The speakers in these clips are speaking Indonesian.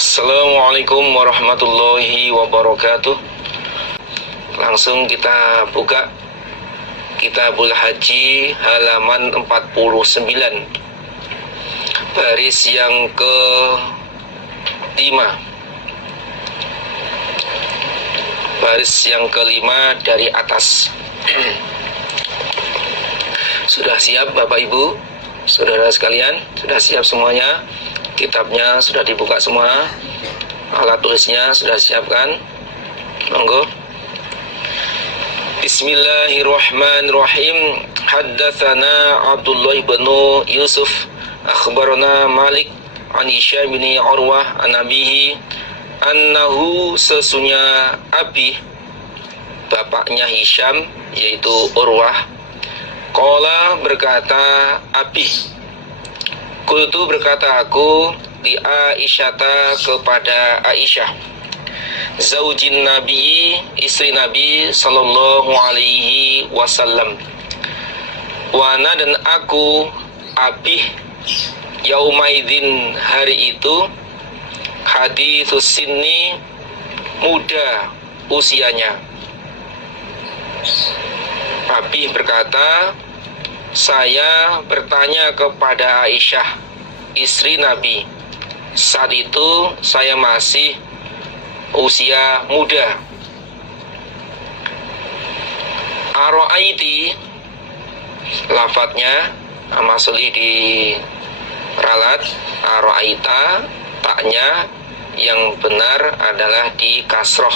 Assalamualaikum warahmatullahi wabarakatuh. Langsung kita buka Kitabul Haji halaman 49, baris yang ke-5, baris yang ke-5 dari atas. Sudah siap Bapak Ibu, saudara sekalian? Sudah siap semuanya? Kitabnya sudah dibuka semua, alat tulisnya sudah siapkan. Monggo. Bismillahirrahmanirrahim. Haddatsana Abdullah bin Yusuf akhbarana Malik an Hisham bin Urwah an abihi annahu sesungguhnya abi bapaknya Hisham yaitu Urwah qala berkata abi Kultu berkata aku di Aisyata kepada Aisyah zaujin Nabi, istri Nabi sallallahu alaihi wasallam. Wana dan aku abih yaumaidin hari itu hadithus sinni muda usianya. Abih berkata, saya bertanya kepada Aisyah, istri Nabi. Saat itu saya masih usia muda. Aro'aiti, lafadznya masuli di ralat. Aro'aita, taknya yang benar adalah di kasroh,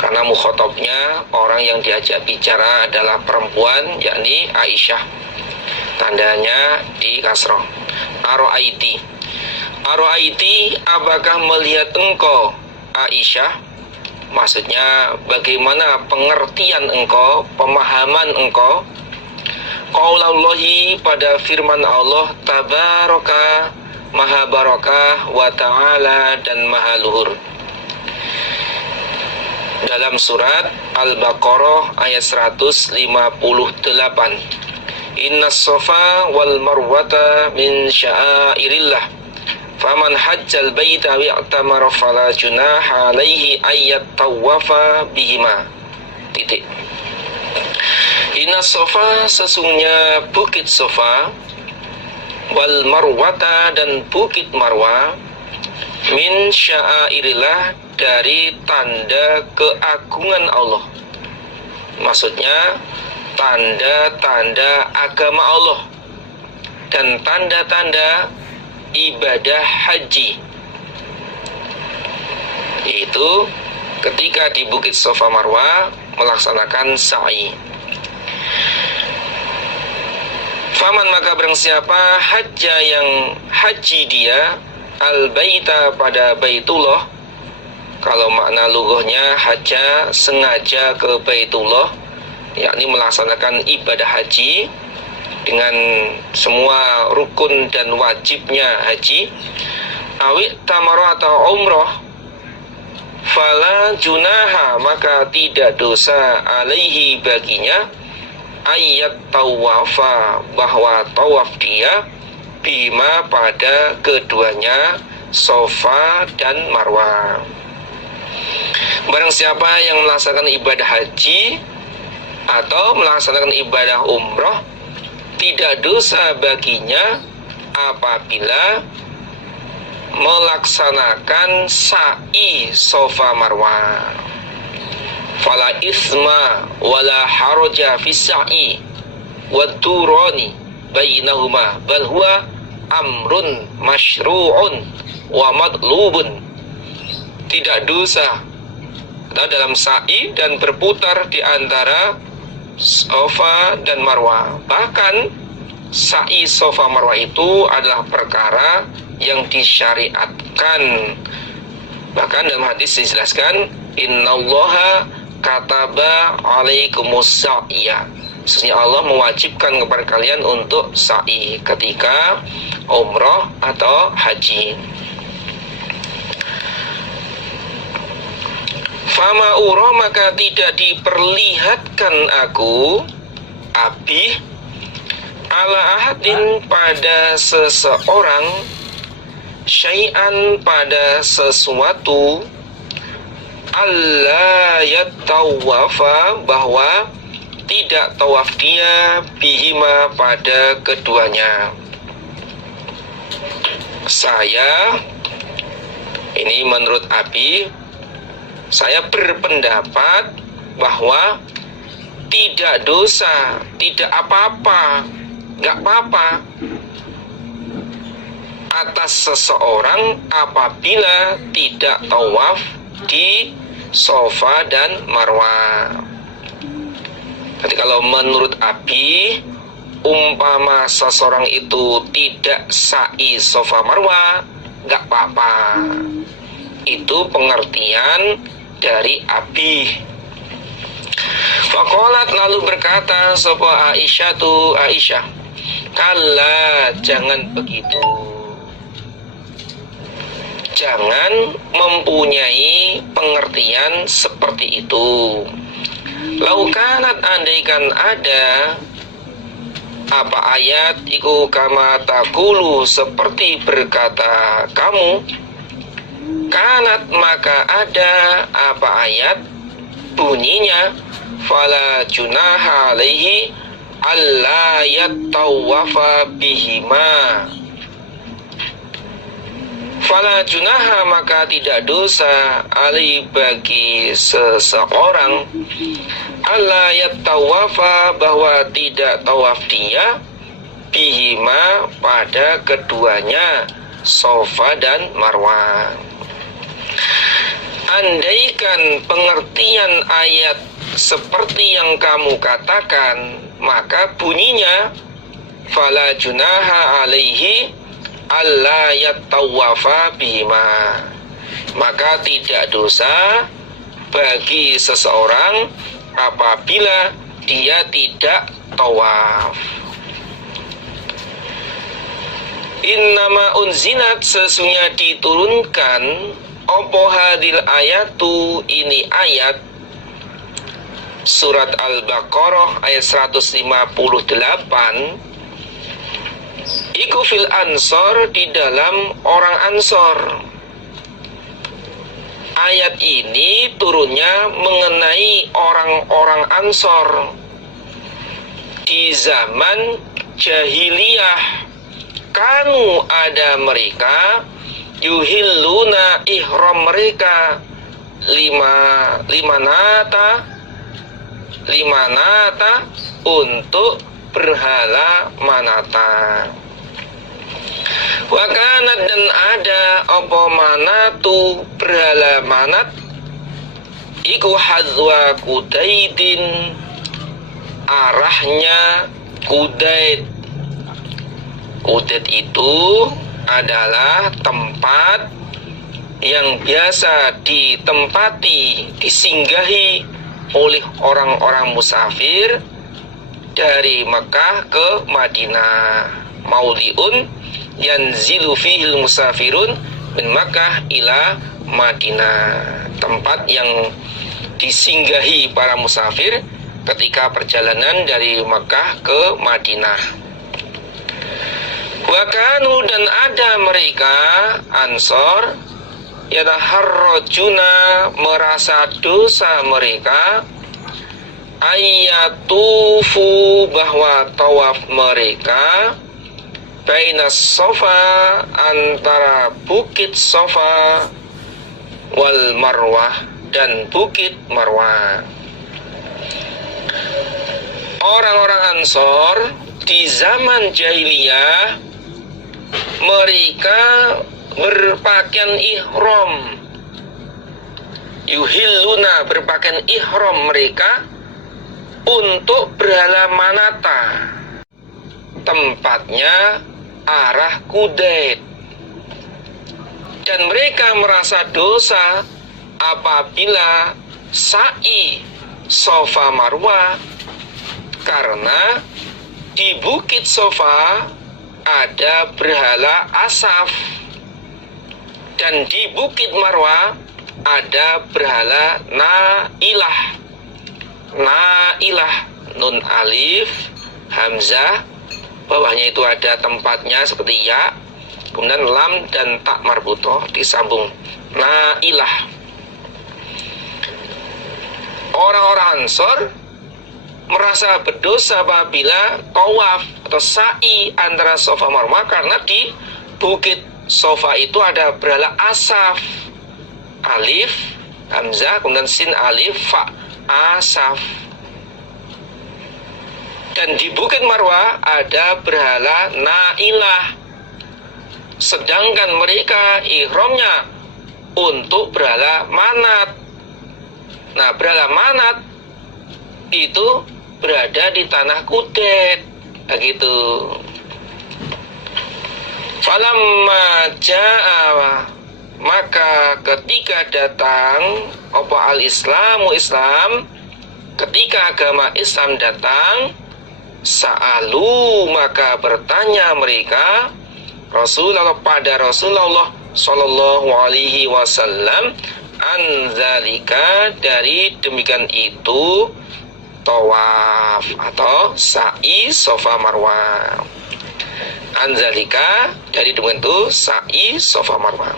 karena mukhotabnya orang yang diajak bicara adalah perempuan, yakni Aisyah. Tandanya di kasroh. Aro'aiti, Aro'aiti, apakah melihat engkau Aisyah? Maksudnya bagaimana pengertian engkau, pemahaman engkau qaulallahi pada firman Allah tabaraka maha barakah wa ta'ala dan maha luhur, dalam surat Al-Baqarah ayat 158. Innas safa wal marwata min sya'airillah faman hajjal baita wi'tamara fala junaha alaihi ayyat tawafa bihima. Titik. Innas safa, sesungguhnya bukit Safa, wal marwata dan bukit Marwa, min sya'airillah dari tanda keagungan Allah. Maksudnya tanda-tanda agama Allah dan tanda-tanda ibadah haji. Itu ketika di Bukit Safa Marwa melaksanakan sa'i. Faman maka barang siapa hajja yang haji dia al-baita pada Baitullah. Kalau makna lughahnya hajja sengaja ke Baitullah, yakni melaksanakan ibadah haji dengan semua rukun dan wajibnya haji. Awit tamara atau umroh, fala junaha maka tidak dosa alaihi baginya ayat tawafa bahwa tawaf dia bima pada keduanya Safa dan Marwa. Barang siapa yang melaksanakan ibadah haji atau melaksanakan ibadah umroh, tidak dosa baginya apabila melaksanakan sa'i Safa Marwa. Fala isma wala haraja fis sa'i wad durani bainahuma bal huwa amrun masyru'un wa madlubun. Tidak dosa dalam sa'i dan berputar di antara Safa dan Marwa. Bahkan sa'i Safa Marwa itu adalah perkara yang disyariatkan. Bahkan dalam hadis dijelaskan, innallaha kataba alaikumus sa'ya, sesungguhnya Allah mewajibkan kepada kalian untuk sa'i ketika umrah atau haji. Fama ura maka tidak diperlihatkan aku abi ala ahadin pada seseorang syai'an pada sesuatu, alla yatawafa bahwa tidak tawaf dia bihima pada keduanya. Saya, ini menurut Abi, saya berpendapat bahwa tidak dosa, tidak apa-apa, nggak apa-apa atas seseorang apabila tidak tawaf di Safa dan Marwah. Jadi kalau menurut Abi, umpama seseorang itu tidak sa'i Safa Marwah, nggak apa-apa. Itu pengertian dari Abi. Faqalat, lalu berkata sapa Aisyah, kalla, jangan begitu. Jangan mempunyai pengertian seperti itu. Laukanat, andaikan ada apa ayat iku kama takulu, seperti berkata kamu, kanat maka ada apa ayat bunyinya, fala junaha alaihi alla yattawafa bihima. Fala junaha maka tidak dosa alaihi bagi seseorang, alla yattawafa bahwa tidak tawaf dia bihima pada keduanya, Safa dan Marwah. Andaikan pengertian ayat seperti yang kamu katakan, maka bunyinya fala junaha alaihi alla yattawafa bihima, maka tidak dosa bagi seseorang apabila dia tidak tawaf. Innama unzinat, sesungguhnya diturunkan opo hadil ayatu, ini ayat surat Al-Baqarah ayat 158, iku fil ansor, di dalam orang Ansor. Ayat ini turunnya mengenai orang-orang Ansor di zaman jahiliyah. Kanu, ada mereka, yuhilluna ihram mereka, limanata untuk berhala manata. Wakanat, dan ada apa manatu berhala manat, iku hadwa kudaidin, arahnya kudaid. Kudaid itu adalah tempat yang biasa ditempati, disinggahi oleh orang-orang musafir dari Mekah ke Madinah. Mauliun yanzilu fihil musafirun min Makkah ila Madinah, tempat yang disinggahi para musafir ketika perjalanan dari Makkah ke Madinah. Wakanu, dan ada mereka Ansor, yataharrajuna, merasa dosa mereka, ayatufu, bahwa tawaf mereka, bainas Safa, antara bukit Safa, wal Marwah, dan bukit Marwah. Orang-orang Ansor di zaman jahiliyah, mereka berpakaian ihram, yuhilluna, berpakaian ihram mereka untuk berhala manata, tempatnya arah Kudaid. Dan mereka merasa dosa apabila sa'i Safa Marwah, karena di bukit Safa ada berhala Asaf, dan di bukit Marwah ada berhala Nailah. Nailah, nun alif, hamzah, bawahnya itu ada tempatnya seperti ya, kemudian lam dan tak marbutoh disambung. Nailah. Orang-orang Ansor merasa berdosa apabila tawaf atau sa'i antara Safa Marwah, karena di bukit Safa itu ada berhala Asaf, alif, hamzah, kemudian sin alif, fa, Asaf. Dan di bukit Marwah ada berhala Nailah, sedangkan mereka ihramnya untuk berhala Manat. Nah, berhala Manat itu berada di tanah Kudet, begitu. Falamma ja'a, maka ketika datang apa al-Islamu Islam, ketika agama Islam datang, sa'alu, maka bertanya mereka Rasulullah pada Rasulullah sallallahu alaihi wasallam, anzalika, dari demikian itu tawaf atau sa'i Safa Marwah. Anzalika, dari demikian itu sa'i Safa Marwah.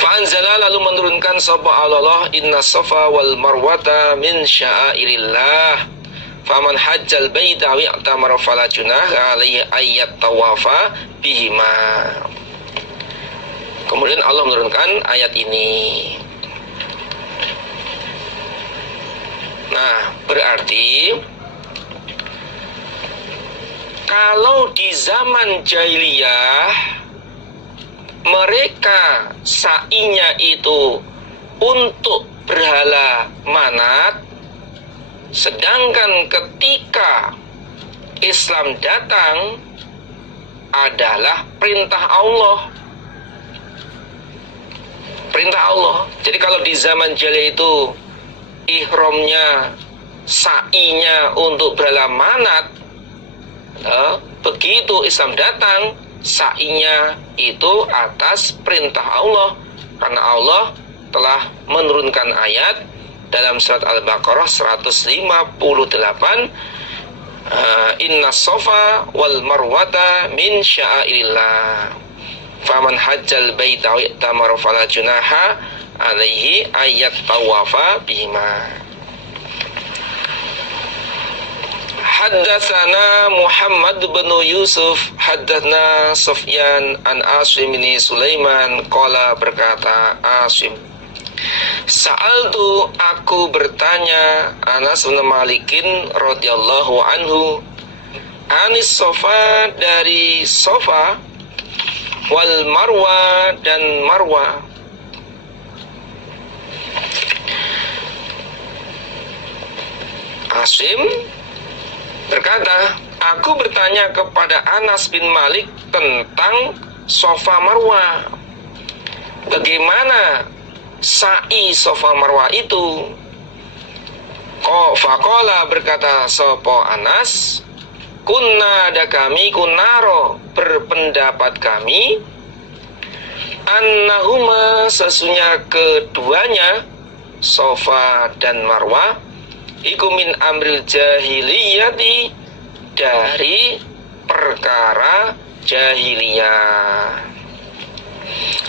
Fa'anzala, lalu menurunkan sapa Allah, inna Safa wal Marwata min sya'airillah, faman hajjal baita wa i'tamara fala junaha alaihi ayyat tawafa bihima. Kemudian Allah menurunkan ayat ini. Nah, berarti kalau di zaman jahiliyah mereka sa'inya itu untuk berhala Manat, sedangkan ketika Islam datang adalah perintah Allah. Perintah Allah. Jadi kalau di zaman jahiliyah itu ihramnya, sa'inya untuk berhala Manat, begitu Islam datang, sa'inya itu atas perintah Allah, karena Allah telah menurunkan ayat dalam surat Al-Baqarah 158, inna Safa wal Marwata min sya'airillah, faman hajjal baita wa i'tamara fala junaha alaihi ayat tawafa bihima. Haddatsana Muhammad bin Yusuf haddatsna Sufyan an Asim bin Sulaiman qala, berkata Asim, sa'altu, aku bertanya Anas bin Malikin radhiyallahu anhu, anis Safa, dari Safa, wal Marwa, dan Marwa. Asim berkata, aku bertanya kepada Anas bin Malik tentang Safa Marwa, bagaimana sa'i Safa Marwa itu. Faqala, berkata sopo Anas, kunna, ada kami, kunaro, berpendapat kami, annahuma, sesungguhnya keduanya, Safa dan Marwah, iku min amril jahiliyati, dari perkara jahiliyah.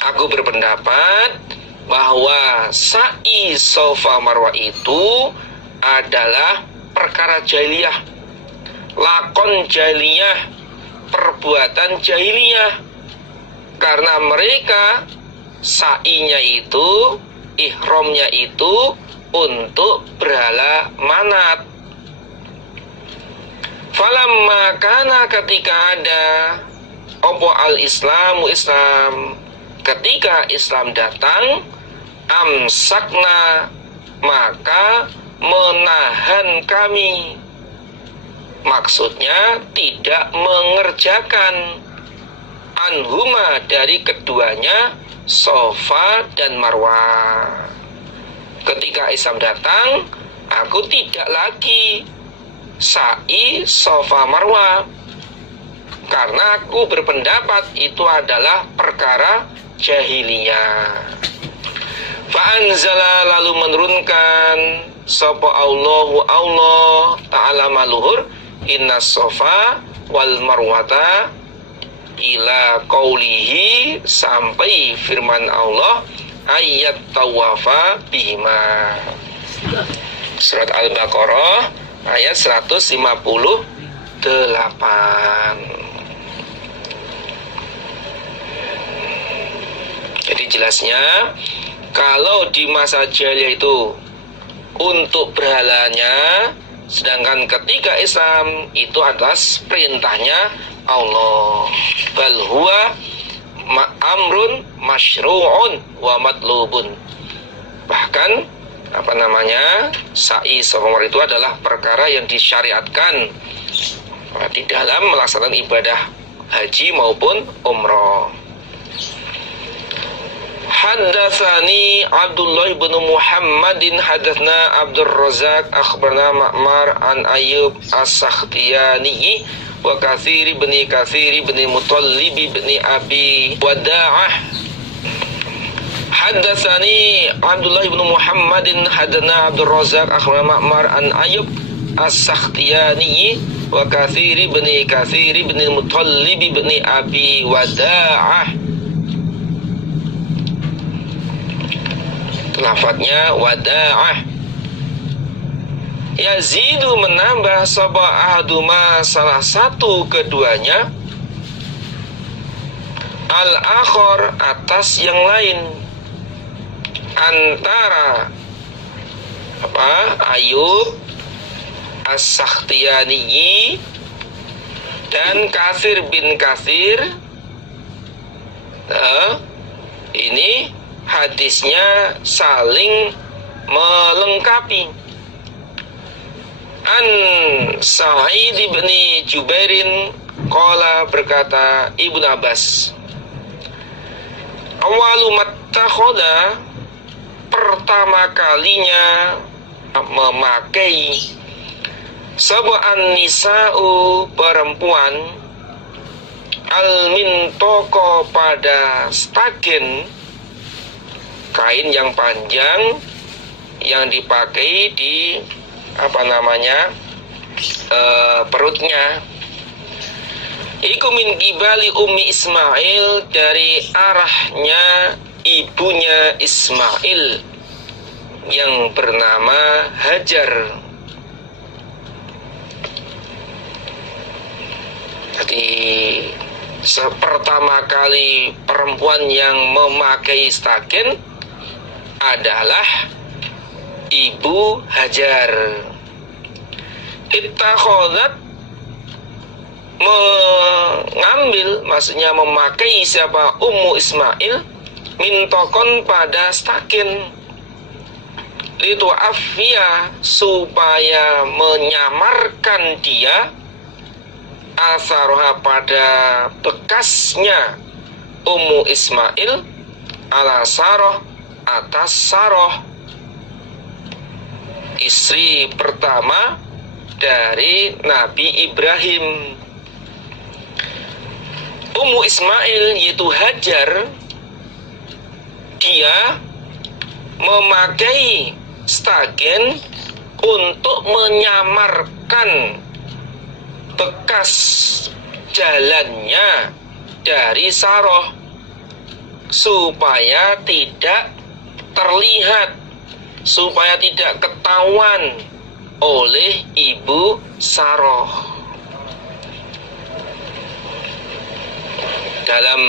Aku berpendapat bahwa sa'i Safa Marwah itu adalah perkara jahiliyah, lakon jahiliyah, perbuatan jahiliyah, karena mereka sa'inya itu, ihramnya itu untuk berhala Manat. Falamma kana, ketika ada opo al-Islamu Islam, ketika Islam datang, amsakna, maka menahan kami, maksudnya tidak mengerjakan, anhuma, dari keduanya, Safa dan Marwah. Ketika Islam datang, aku tidak lagi sa'i Safa Marwah, karena aku berpendapat itu adalah perkara jahiliyah. Fa'anzala, lalu menurunkan sapa Allahu, Allah Ta'ala maluhur, inna Safa wal Marwata ila qaulihi, sampai firman Allah, ayat tawafa bihima. Surat Al-Baqarah ayat 158. Jadi jelasnya, kalau di masa jahiliyah itu untuk berhalanya, sedangkan ketika Islam itu adalah perintahnya Allah. Bal huwa amrun masyru'un wa matlubun. Bahkan sa'i sofa marwah itu adalah perkara yang disyariatkan di dalam melaksanakan ibadah haji maupun umroh. Haddatsani Abdullah bin Muhammadin hadatsna Abdur Razzaq akhbarna Ma'mar an Ayyub as-Sakhtiyani wa Katsir bin Mutallib bin Abi Wada'ah. Haddatsani Abdullah bin Muhammadin hadatsna Abdur Razzaq akhbarna Ma'mar an Ayyub as-Sakhtiyani wa Katsir bin Mutallib bin Abi Wada'ah. Lafadznya wada'ah. Yazidu menambah sab'ahaduma, salah satu keduanya, al-akhor atas yang lain, antara Ayub as-Sakhtiyani dan Katsir bin Katsir. Ini hadisnya saling melengkapi. An Sa'id bin Jubairin qala, berkata Ibnu Abbas, awalu mattakhoda, pertama kalinya memakai, sab'an nisa'u, perempuan, al-mintoko, pada stagen, kain yang panjang yang dipakai di perutnya. Iku min qibali Ummi Ismail, dari arahnya ibunya Ismail yang bernama Hajar. Jadi pertama kali perempuan yang memakai stagen adalah Ibu Hajar. Ittakhodat, mengambil, maksudnya memakai siapa? Ummu Ismail, mintokon, pada stagen, litu afia, supaya menyamarkan dia, asaroha, pada bekasnya Ummu Ismail, ala Saroh, atas Saroh, istri pertama dari Nabi Ibrahim. Ummu Ismail, yaitu Hajar, dia memakai stagen untuk menyamarkan bekas jalannya dari Saroh, supaya tidak terlihat, supaya tidak ketahuan oleh Ibu Saroh. Dalam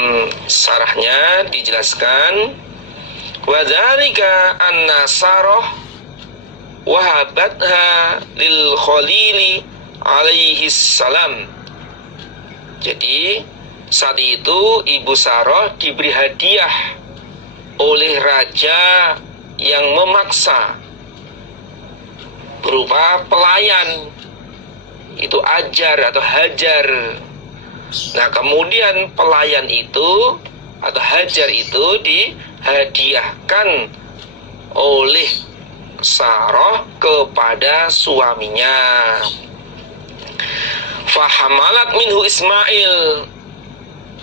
sarahnya dijelaskan, wa dzalika anna Saroh wahabatha lil Khalili alaihi salam. Jadi saat itu Ibu Saroh diberi hadiah oleh raja yang memaksa, berupa pelayan, itu Ajar atau Hajar. Nah, kemudian pelayan itu atau Hajar itu dihadiahkan oleh Saroh kepada suaminya. Fahamalat minhu Ismail.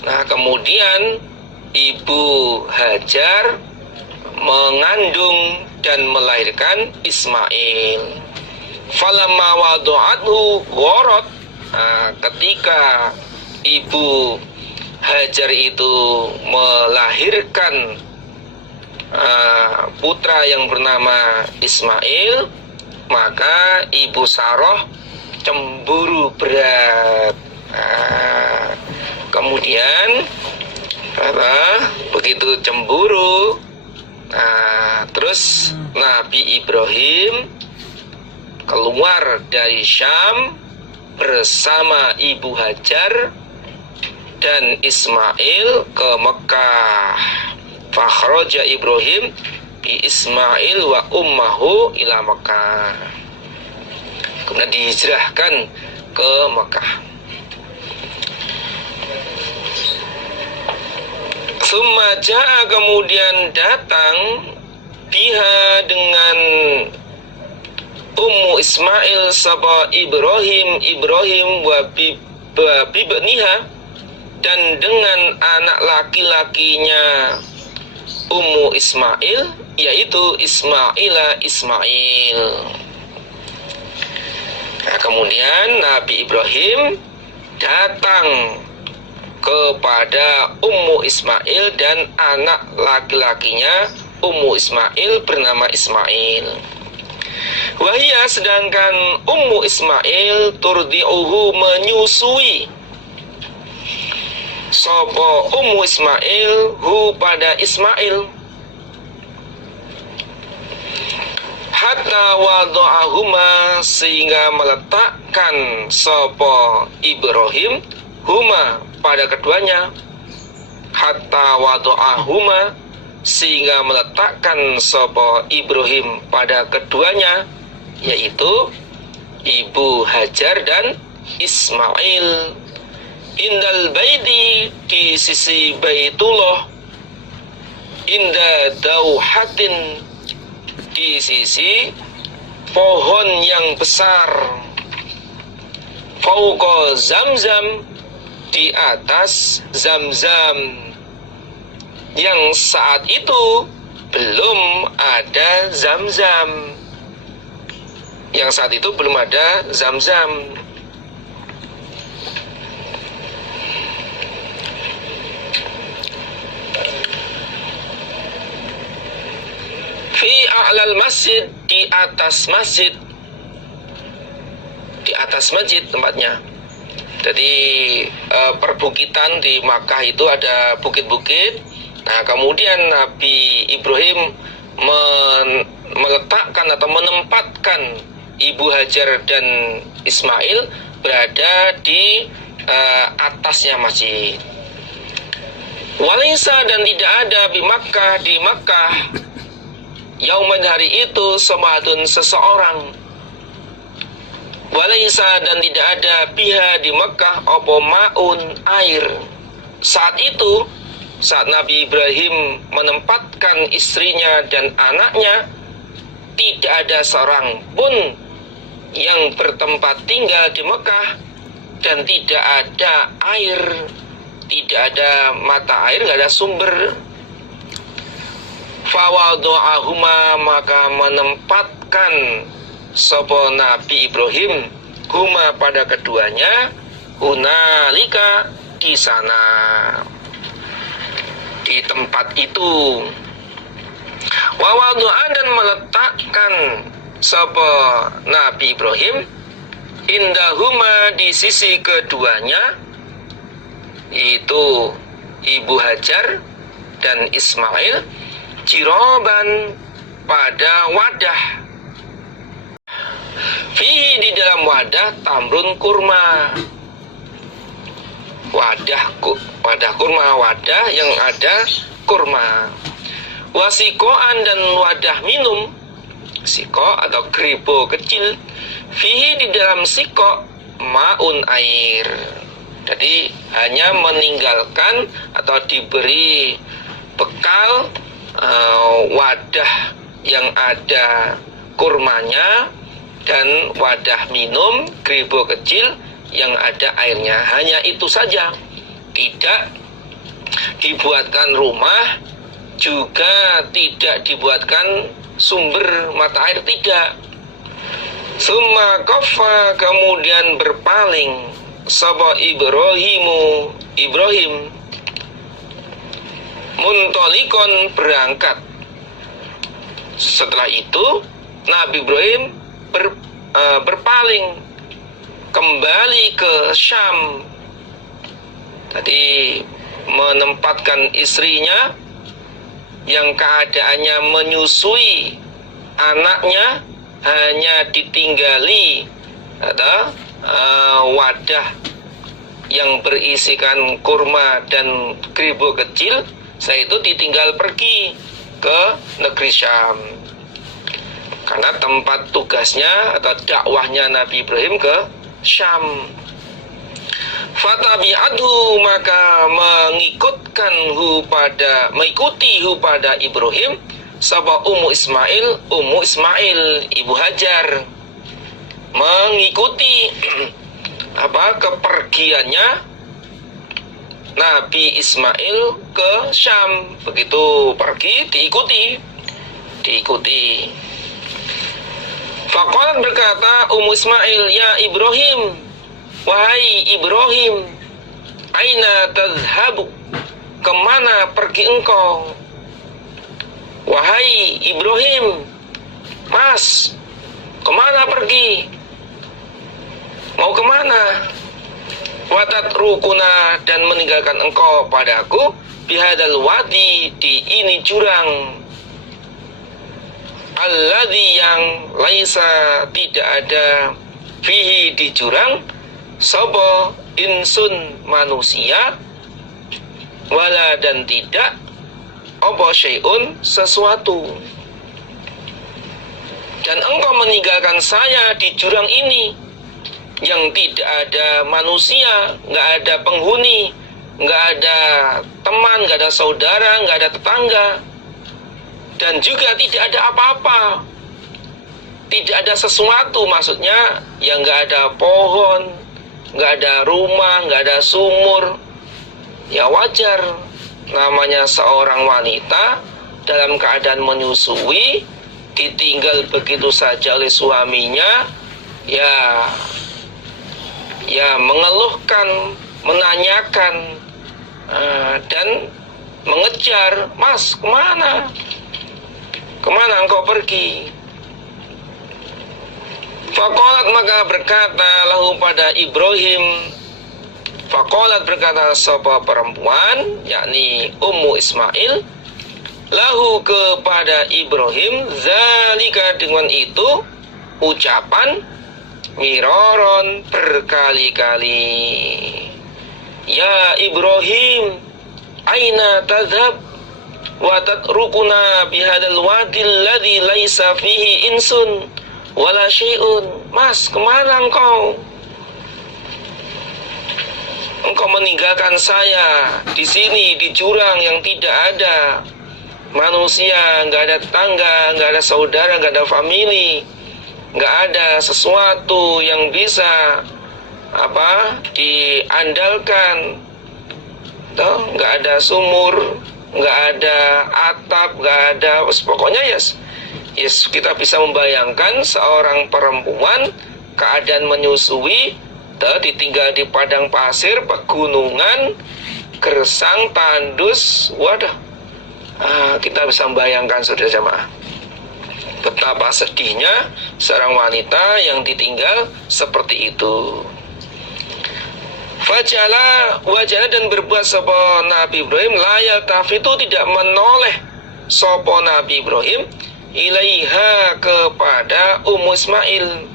Nah, kemudian Ibu Hajar mengandung dan melahirkan Ismail. Falamma wadu'athu gharat. Nah, ketika Ibu Hajar itu melahirkan putra yang bernama Ismail, maka ibu Sarah cemburu berat. Kemudian begitu cemburu, terus Nabi Ibrahim keluar dari Syam bersama ibu Hajar dan Ismail ke Mekah. Fakhraja Ibrahim bi Ismail wa ummahu ila Mekah. Kemudian dihijrahkan ke Mekah. Summa ja'a, kemudian datang biha dengan Ummu Ismail sapa Ibrahim wa bibniha, dan dengan anak laki-lakinya Ummu Ismail, yaitu Ismail. Nah, kemudian Nabi Ibrahim datang kepada Ummu Ismail dan anak laki-lakinya Ummu Ismail bernama Ismail. Wahia, sedangkan Ummu Ismail turdi'uhu, menyusui sopo Ummu Ismail hu pada Ismail, hatta wadu'ahuma, sehingga meletakkan sopo Ibrahim huma pada keduanya, hatta wadu'ahuma, sehingga meletakkan sopo Ibrahim pada keduanya, yaitu ibu Hajar dan Ismail, indal baiti, di sisi Baitullah, inda dauhatin, di sisi pohon yang besar, fauqa Zamzam, di atas Zamzam, yang saat itu belum ada Zamzam, yang saat itu belum ada Zamzam. Fi a'lal masjid, di atas masjid, di atas masjid tempatnya. Jadi perbukitan di Makkah itu ada bukit-bukit. Nah, kemudian Nabi Ibrahim meletakkan atau menempatkan ibu Hajar dan Ismail berada di atasnya masjid. Walaysa, dan tidak ada di Makkah yauman, hari itu, samadun, seseorang. Walaysa, dan tidak ada biha, di Mekah, opo maun, air. Saat itu, saat Nabi Ibrahim menempatkan istrinya dan anaknya, tidak ada seorang pun yang bertempat tinggal di Mekah, dan tidak ada air, tidak ada mata air, nggak ada sumber. Fawadu'ahuma, maka menempatkan sapa Nabi Ibrahim huma pada keduanya, hunalika, di sana, di tempat itu. Wawadu'an, dan meletakkan sapa Nabi Ibrahim indahuma, di sisi keduanya, yaitu ibu Hajar dan Ismail, jiroban, pada wadah, fi, di dalam wadah, tamrun, kurma, wadah kurma, wadah yang ada kurma. Wasikoan, dan wadah minum, siko atau kribo kecil, fi, di dalam siko, maun, air. Jadi hanya meninggalkan atau diberi bekal wadah yang ada kurmanya dan wadah minum kribo kecil yang ada airnya. Hanya itu saja, tidak dibuatkan rumah, juga tidak dibuatkan sumber mata air, tidak. Summa qafa, kemudian berpaling sapa Ibrahim muntolikon berangkat. Setelah itu Nabi Ibrahim berpaling kembali ke Syam. Tadi menempatkan istrinya yang keadaannya menyusui anaknya, hanya ditinggali wadah yang berisikan kurma dan kribo kecil. Saya itu ditinggal pergi ke negeri Syam, karena tempat tugasnya atau dakwahnya Nabi Ibrahim ke Syam. Fatabi'adhu, maka mengikuti pada Ibrahim sapa Ummu Ismail ibu Hajar, mengikuti kepergiannya Nabi Ismail ke Syam. Begitu pergi diikuti. Faqalat, berkata Ummu Ismail, ya Ibrahim, wahai Ibrahim, aina tadhhabu, kemana pergi engkau? Wahai Ibrahim, Mas, kemana pergi? Mau kemana? Watat rukuna, dan meninggalkan engkau padaku, bihadal wadi, di ini jurang, alladzi, yang laisa, tidak ada, fihi, di jurang, sapa insun, manusia, wala, dan tidak, apa syai'un, sesuatu. Dan engkau meninggalkan saya di jurang ini yang tidak ada manusia, nggak ada penghuni, nggak ada teman, nggak ada saudara, nggak ada tetangga, dan juga tidak ada apa-apa, tidak ada sesuatu, maksudnya yang nggak ada pohon, nggak ada rumah, nggak ada sumur. Ya wajar, namanya seorang wanita dalam keadaan menyusui, ditinggal begitu saja oleh suaminya, ya mengeluhkan, menanyakan, dan mengejar, Mas, kemana engkau pergi? Faqalat, maka berkata lahu pada Ibrahim, faqalat, berkata sapa perempuan, yakni Ummu Ismail, lahu, kepada Ibrahim, zalika, dengan itu, ucapan, miroron, berkali-kali, ya Ibrahim, aina tadhab, wa tatrukuna bihadal wadil ladzi laisa fihi insun wala syai'un. Mas, kemana engkau? Engkau meninggalkan saya di sini, di jurang yang tidak ada manusia, nggak ada tetangga, nggak ada saudara, nggak ada famili, nggak ada sesuatu yang bisa diandalkan, nggak ada sumur, nggak ada atap, nggak ada, pokoknya yes, kita bisa membayangkan seorang perempuan keadaan menyusui, ditinggal di padang pasir, pegunungan, gersang, tandus. Waduh, kita bisa membayangkan, saudara jamaah, betapa sedihnya seorang wanita yang ditinggal seperti itu. Wajala, dan berbuat sapa Nabi Ibrahim, layal tafitu, tidak menoleh sapa Nabi Ibrahim, ilaiha, kepada Ummu Ismail.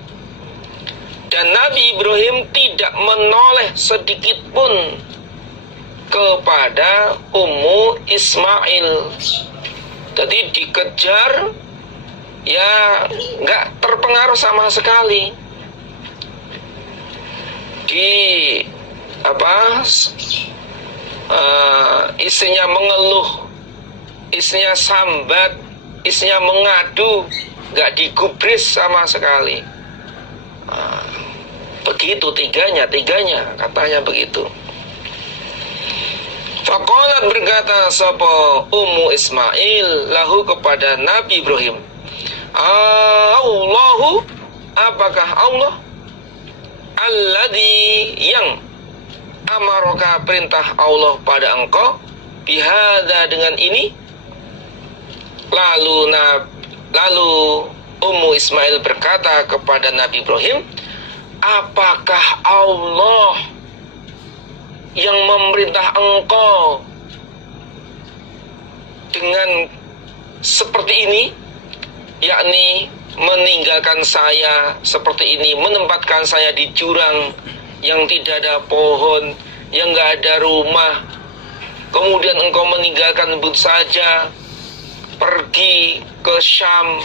Dan Nabi Ibrahim tidak menoleh sedikit pun kepada Ummu Ismail. Jadi dikejar, ya nggak terpengaruh sama sekali. Istrinya mengeluh, istrinya sambat, istrinya mengadu, nggak digubris sama sekali. Begitu tiganya katanya begitu. Faqalat, berkata sapa Ummu Ismail lahu, kepada Nabi Ibrahim, Allahu, apakah Allah, alladzi, yang, amaraka, perintah Allah pada engkau, bihadza, dengan ini. Lalu Ummu Ismail berkata kepada Nabi Ibrahim, apakah Allah yang memerintah engkau dengan seperti ini, yakni meninggalkan saya seperti ini, menempatkan saya di jurang yang tidak ada pohon, yang gak ada rumah, kemudian engkau meninggalkan begitu saja, pergi ke Syam.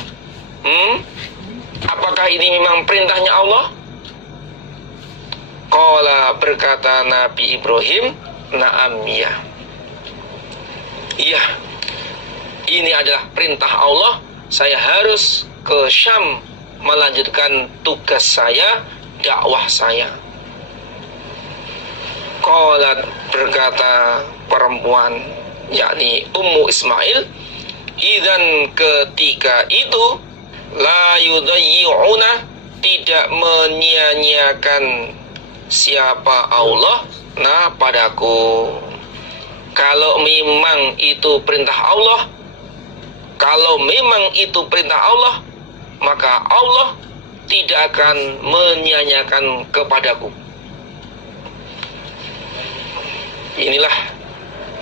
Apakah ini memang perintahnya Allah? Qala, berkata Nabi Ibrahim, na'am, ya. Iya, ini adalah perintah Allah. Saya harus ke Syam melanjutkan tugas saya, dakwah saya. Qala, berkata perempuan, yakni Ummu Ismail, idzan, ketika itu, la yudayyi'una, tidak menyia-nyiakan siapa Allah padaku. Kalau memang itu perintah Allah, maka Allah tidak akan menyia-nyiakan kepadaku. Inilah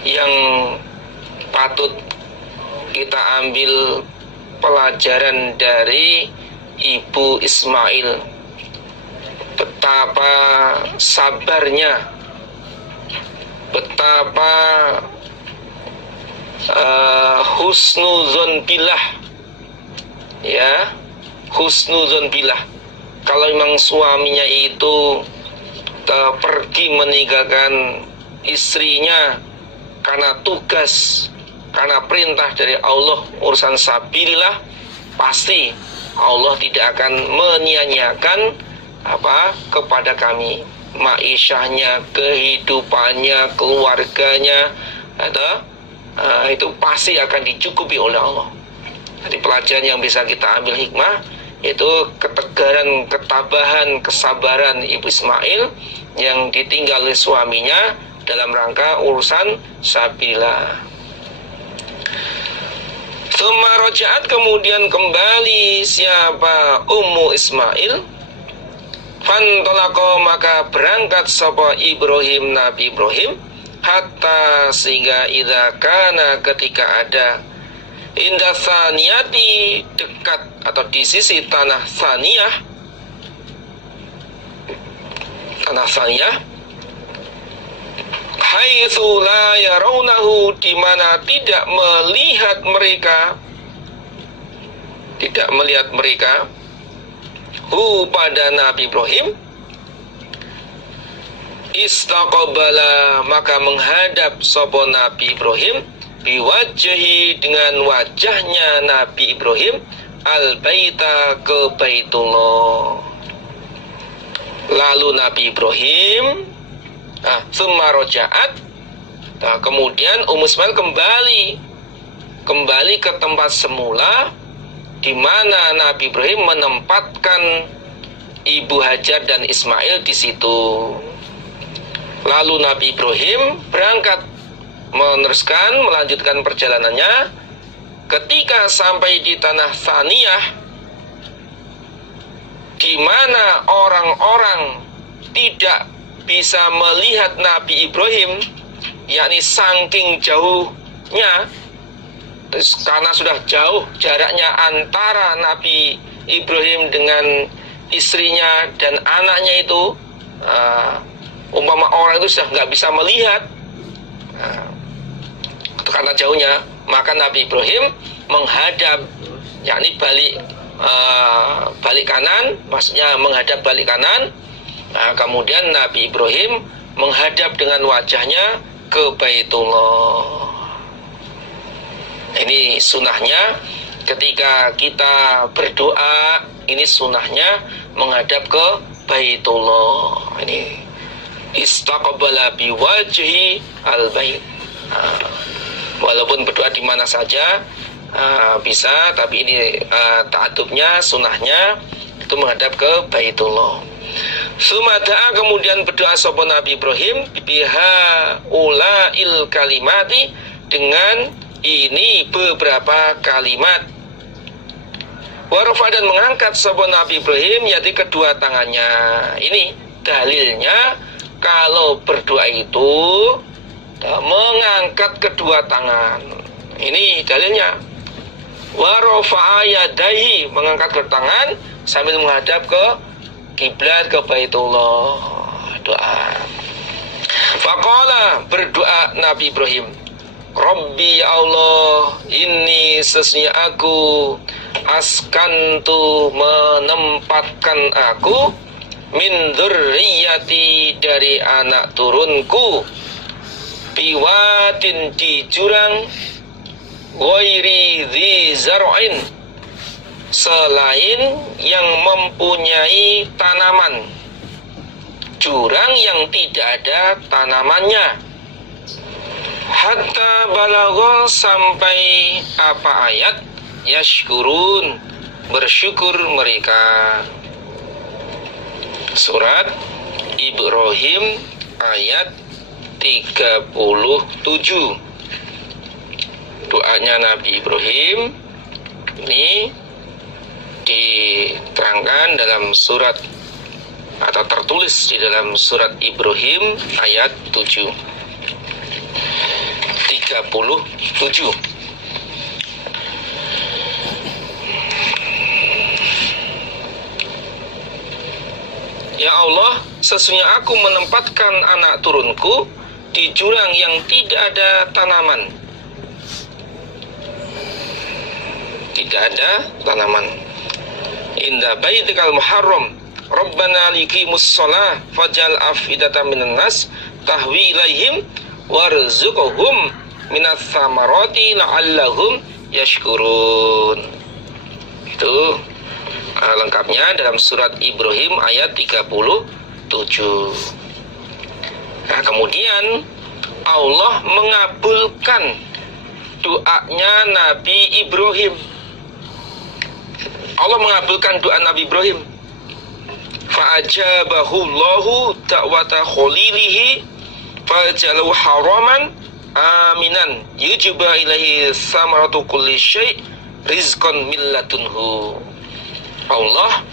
yang patut kita ambil pelajaran dari Ibu Ismail. Betapa sabarnya, betapa husnuzon billah, ya, husnuzon billah. Kalau memang suaminya itu pergi meninggalkan istrinya karena tugas, karena perintah dari Allah, urusan sabilillah, pasti Allah tidak akan menyia-nyiakan kepada kami, ma'isyahnya, kehidupannya, keluarganya, itu pasti akan dicukupi oleh Allah. Jadi pelajaran yang bisa kita ambil hikmah, yaitu ketegaran, ketabahan, kesabaran Ibu Ismail yang ditinggal oleh suaminya dalam rangka urusan sabilillah. Tsumma raja'at, kemudian kembali siapa Ummu Ismail. Fantalaqa, maka berangkat sapa Ibrahim, Nabi Ibrahim, hatta, sehingga idza kana, ketika ada, inda tsaniyati, dekat atau di sisi tanah Tsaniyah, haitsu la yarawnahu, di mana tidak melihat mereka pada Nabi Ibrahim. Istaqbala, maka menghadap sapa Nabi Ibrahim, biwajhi, dengan wajahnya Nabi Ibrahim, al-baita, ke Baitullah. Lalu Nabi Ibrahim tsumma raja'at, kemudian Ummu Ismail kembali ke tempat semula di mana Nabi Ibrahim menempatkan Ibu Hajar dan Ismail di situ. Lalu Nabi Ibrahim berangkat melanjutkan perjalanannya. Ketika sampai di tanah Tsaniyah, di mana orang-orang tidak bisa melihat Nabi Ibrahim, yakni saking jauhnya, karena sudah jauh jaraknya antara Nabi Ibrahim dengan istrinya dan anaknya itu, umpama orang itu sudah nggak bisa melihat karena jauhnya, maka Nabi Ibrahim menghadap, yakni balik kanan, maksudnya menghadap balik kanan. Kemudian Nabi Ibrahim menghadap dengan wajahnya ke Baitullah. Ini sunnahnya ketika kita berdoa, ini sunnahnya menghadap ke Baitullah. Ini istaqbala biwajhi al-bait. Walaupun berdoa di mana saja bisa, tapi ini ta'adubnya, sunnahnya itu menghadap ke Baitullah. Sumada'a, kemudian berdoa sapa Nabi Ibrahim, biha ulail kalimati, dengan ini beberapa kalimat. Warafa dan mengangkat sapa Nabi Ibrahim yaitu kedua tangannya. Ini dalilnya kalau berdoa itu mengangkat kedua tangan. Ini dalilnya. Warafa yadaihi, mengangkat kedua tangan sambil menghadap ke kiblat, ke Baitullah. Doa. Faqala, berdoa Nabi Ibrahim, Rabbi ya Allah, ini sesungguhnya aku askantu menempatkan aku min dzurriyyati dari anak turunku biwatin di jurang ghairi dzi zar'in selain yang mempunyai tanaman, jurang yang tidak ada tanamannya. Hatta balagha, sampai apa ayat? Yashkurun, bersyukur mereka. Surat Ibrahim ayat 37. Doanya Nabi Ibrahim ini diterangkan dalam surat atau tertulis di dalam surat Ibrahim ayat 37. Ya Allah, sesungguhnya aku menempatkan anak turunku di jurang yang tidak ada tanaman. Tidak ada tanaman. Inda baitikal muharram, Rabbana liqimus shalah faj'al afidatan minan nas tahwi ilaihim warzuqhum minats tsamarati la'allahum yashkurun. Itu lengkapnya dalam surat Ibrahim ayat 37. Nah, kemudian Allah mengabulkan doanya Nabi Ibrahim. Allah mengabulkan doa Nabi Ibrahim. Fa'ajabahu Allahu da'wata khalilihi fajalahu haraman aminan yujba ilaihi samaratu kulli syai' rizqan min ladunhu. Allah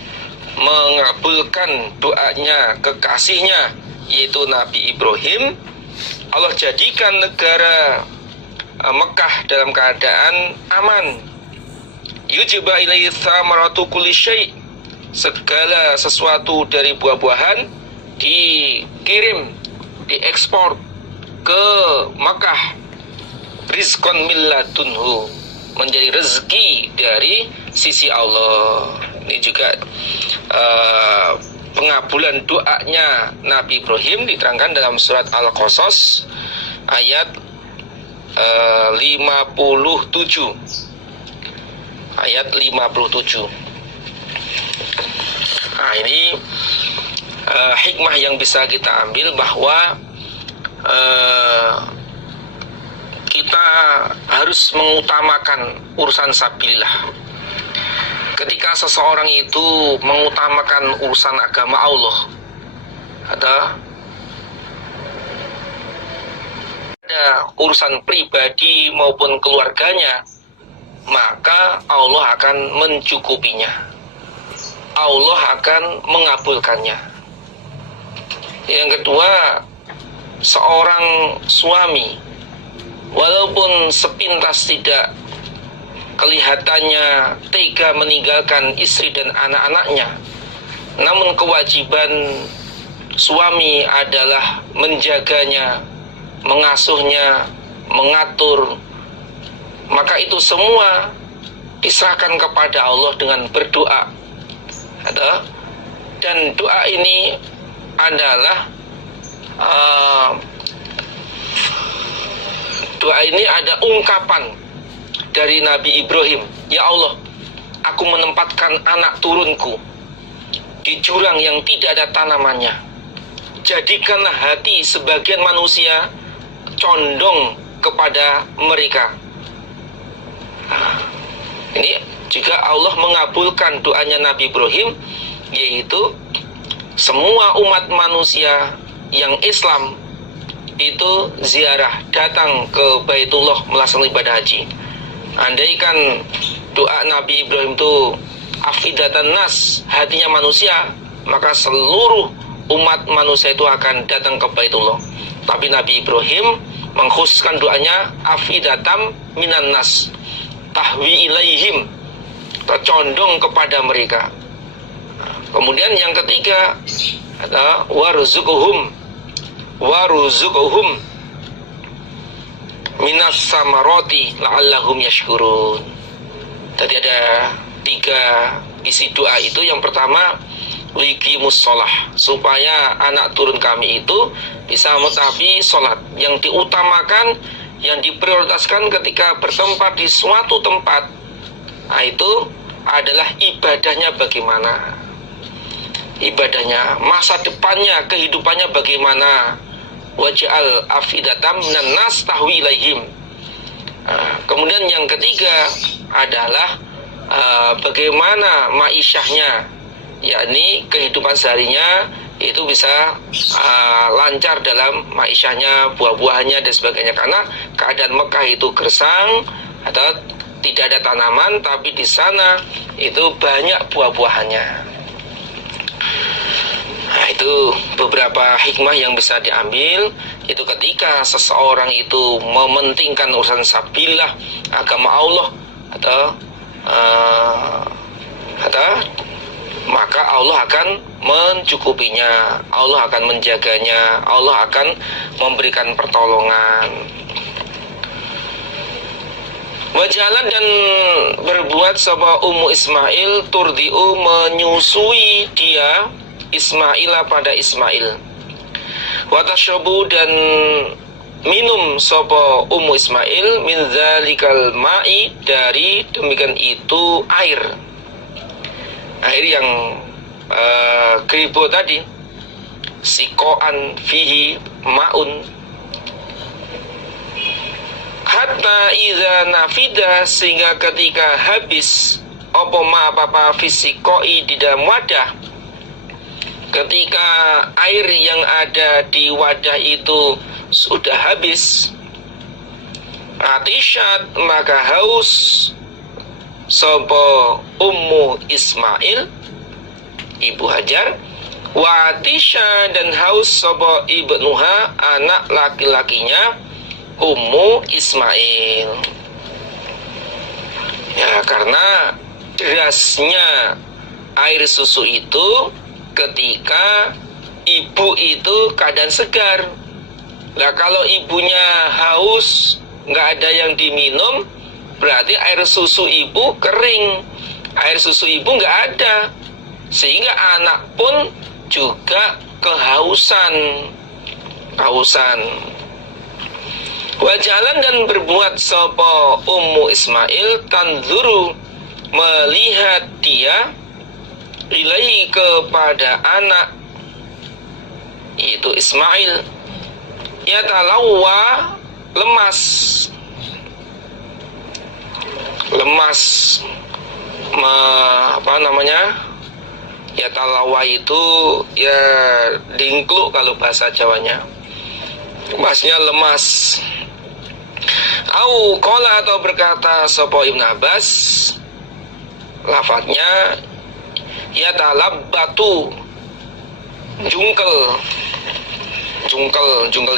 mengabulkan doanya kekasihnya yaitu Nabi Ibrahim. Allah jadikan negara Mekah dalam keadaan aman. Yujba ilaihi samaratu kulli syai', segala sesuatu dari buah-buahan dikirim, diekspor ke Makkah. Rizqan min ladunhu, menjadi rezeki dari sisi Allah. Ini juga pengabulan doanya Nabi Ibrahim diterangkan dalam surat Al-Qasas ayat 57. Ayat 57. Nah, ini hikmah yang bisa kita ambil bahwa kita harus mengutamakan urusan sabilillah. Ketika seseorang itu mengutamakan urusan agama Allah, ada urusan pribadi maupun keluarganya, maka Allah akan mencukupinya. Allah akan mengabulkannya. Yang kedua, seorang suami walaupun sepintas tidak kelihatannya tega meninggalkan istri dan anak-anaknya, namun kewajiban suami adalah menjaganya, mengasuhnya, mengatur. Maka itu semua diserahkan kepada Allah dengan berdoa. Dan doa ini adalah doa ini ada ungkapan dari Nabi Ibrahim. Ya Allah, aku menempatkan anak turunku di jurang yang tidak ada tanamannya. Jadikanlah hati sebagian manusia condong kepada mereka. Ini juga Allah mengabulkan doanya Nabi Ibrahim, yaitu semua umat manusia yang Islam itu ziarah, datang ke Baitullah melaksanakan ibadah haji. Andaikan doa Nabi Ibrahim itu afidatan nas, hatinya manusia, maka seluruh umat manusia itu akan datang ke Baitullah. Tapi Nabi Ibrahim mengkhususkan doanya afidatam minan nas, tahwi ilaihim, tercondong kepada mereka. Kemudian yang ketiga ada warzuquhum minas samaroti la'allahum yashkurun. Tadi ada 3 isi doa itu. Yang pertama, liqimus sholah, supaya anak turun kami itu bisa mentaati sholat. Yang diutamakan, yang diprioritaskan ketika bertempat di suatu tempat, nah itu adalah ibadahnya bagaimana, ibadahnya, masa depannya, kehidupannya bagaimana. Waj'al afidatam minan nas tahwi ilaihim. Kemudian yang ketiga adalah bagaimana maisyahnya, yakni kehidupan seharinya itu bisa lancar dalam maisyahnya, buah-buahannya dan sebagainya. Karena keadaan Mekah itu gersang atau tidak ada tanaman, tapi di sana itu banyak buah-buahannya. Nah, itu beberapa hikmah yang bisa diambil. Itu ketika seseorang itu mementingkan urusan sabillah, agama Allah, atau maka Allah akan mencukupinya, Allah akan menjaganya, Allah akan memberikan pertolongan. Wajalan dan berbuat sapa Ummu Ismail turdiu, menyusui dia Ismaila pada Ismail. Watasyabu, dan minum sapa Ummu Ismail min dzalikal ma'i, dari demikian itu air yang kribo tadi, sikoan fihi ma'un, hatta idza nafida, sehingga ketika habis apa apa fisikoi di dalam wadah, ketika air yang ada di wadah itu sudah habis, atishat, maka haus sapa Ummu Ismail, Ibu Hajar, wa atisha, dan haus sapa ibnuha, anak laki-lakinya Ummu Ismail. Ya, karena derasnya air susu itu ketika ibu itu keadaan segar. Nah, kalau ibunya haus, nggak ada yang diminum, berarti air susu ibu kering, air susu ibu nggak ada, sehingga anak pun juga kehausan. Wajalan, dan berbuat sapa Ummu Ismail tanzuru, melihat dia, ilaihi, kepada anak itu Ismail, yatalawwa, lemas, yatalawwa itu ya dingkluk kalau bahasa Jawanya, masnya lemas. Au qala, atau berkata sapa Ibnu Abbas, lafadznya yatalabbatu, jungkel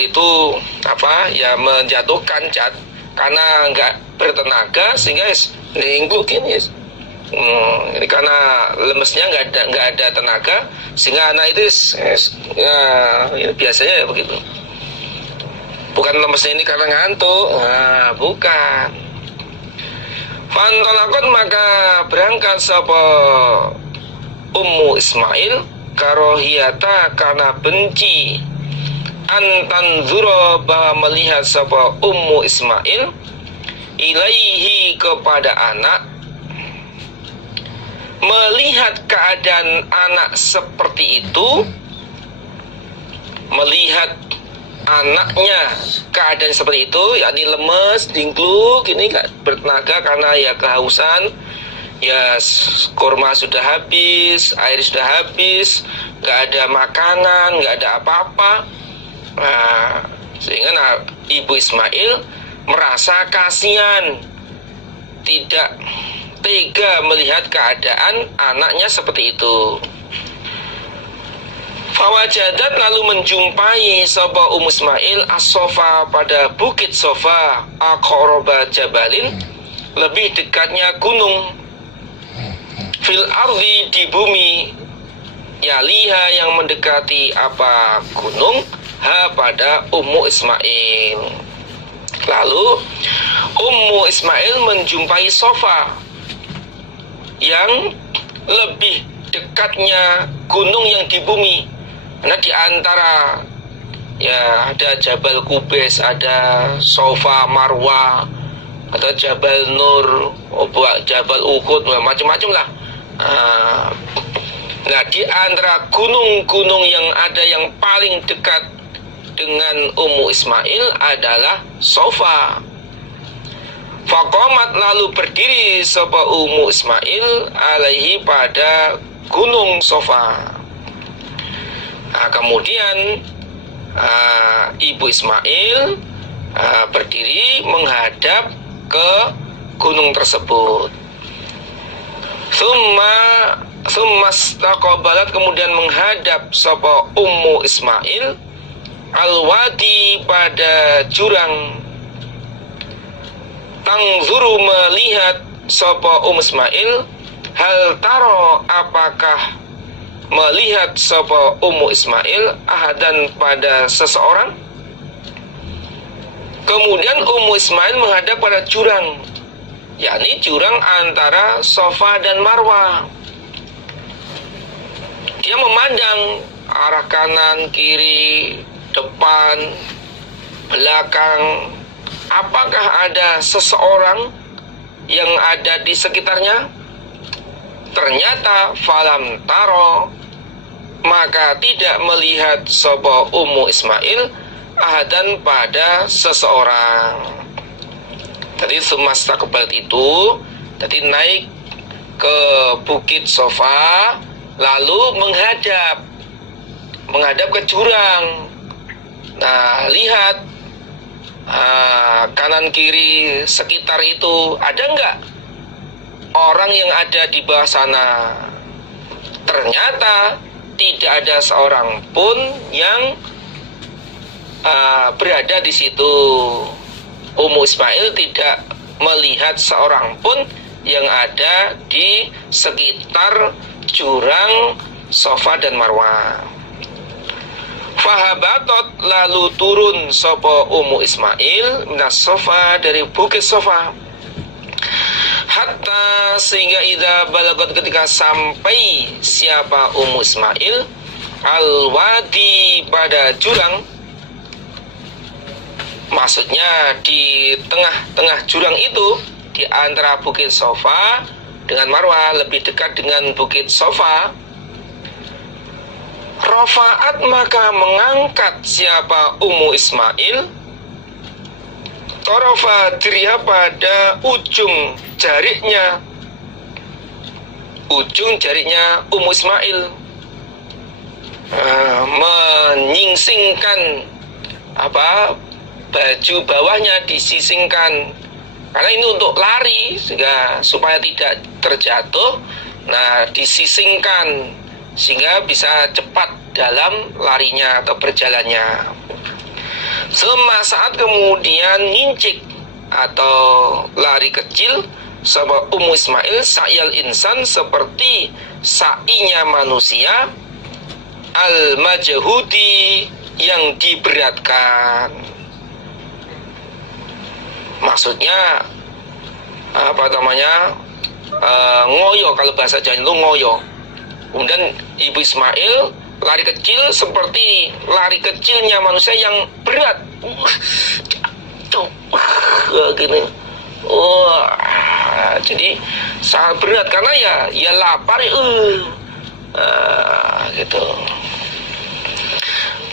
itu apa ya, menjatuhkan cat, karena nggak bertenaga sehingga dingkluk ini. Ini karena lemesnya nggak ada tenaga, sehingga anak itu biasanya ya begitu. Bukan lemesnya ini karena ngantuk, bukan. Fantolakon, maka berangkat sapa Ummu Ismail, karohiyata, karena benci, antanzura, bahwa melihat sapa Ummu Ismail, ilaihi, kepada anak, melihat keadaan anak seperti itu, melihat anaknya keadaan seperti itu, yakni lemes, dingkluk, ini gak bertenaga karena ya kehausan, ya kurma sudah habis, air sudah habis, gak ada makanan, gak ada apa-apa. Nah, Sehingga Ibu Ismail merasa kasihan, tidak tega melihat keadaan anaknya seperti itu. Fawajadat, lalu menjumpai sapa Ismail as-Sofa, pada bukit Sofa, aqraba jabalin, lebih dekatnya gunung, fil ardi, di bumi, yaliha, yang mendekati apa gunung, ha, pada Ismail. Lalu Ismail menjumpai Sofa, yang lebih dekatnya gunung yang di bumi. Karena di antara ya ada Jabal Kubais, ada Sofa Marwa, atau Jabal Nur, Jabal Uhud, macam-macam lah. Nah, di antara gunung-gunung yang ada yang paling dekat dengan Ismail adalah Sofa. Faqamat, lalu berdiri sapa Ismail alaihi, pada gunung Sofa. Nah, kemudian Ibu Ismail berdiri menghadap ke gunung tersebut. Summa staqbalat, kemudian menghadap sapa Ismail al-wadi, pada jurang. Tangzuru, melihat sapa Ismail, hal taro, apakah melihat sapa Ismail ahadan, pada seseorang. Kemudian Ismail menghadap pada jurang, yakni jurang antara Sofa dan Marwah. Dia memandang arah kanan, kiri, depan, belakang. Apakah ada seseorang yang ada di sekitarnya? Ternyata falam taro, maka tidak melihat sapa Ismail ahadan, pada seseorang. Jadi sumastaqbalat itu tadi naik ke bukit Sofa, lalu menghadap ke jurang. Nah, lihat kanan kiri sekitar itu ada enggak orang yang ada di bawah sana. Ternyata tidak ada seorang pun yang berada di situ. Ismail tidak melihat seorang pun yang ada di sekitar jurang Sofa dan Marwah. Fahabatot, lalu turun sapa Ismail minas Sofa, dari bukit Sofa. Hatta, sehingga idza balagot, ketika sampai siapa Ismail al-wadi, pada jurang. Maksudnya di tengah-tengah jurang itu, di antara bukit Sofa dengan Marwah, lebih dekat dengan bukit Sofa. Rafa'at, maka mengangkat siapa Ismail tarafa diriha, pada ujung jariknya Ismail, menyingsingkan baju bawahnya, disisingkan, karena ini untuk lari, sehingga supaya tidak terjatuh. Nah, disisingkan sehingga bisa cepat dalam larinya atau berjalannya. Saat kemudian ngincik atau lari kecil sama Ismail, sa'yal insan, seperti sa'inya manusia, al-majhudi, yang diberatkan. Maksudnya ngoyo, kalau bahasa Jawa itu ngoyo. Kemudian Ibu Ismail lari kecil seperti lari kecilnya manusia yang berat. Gini. Jadi sangat berat karena ya lapar gitu.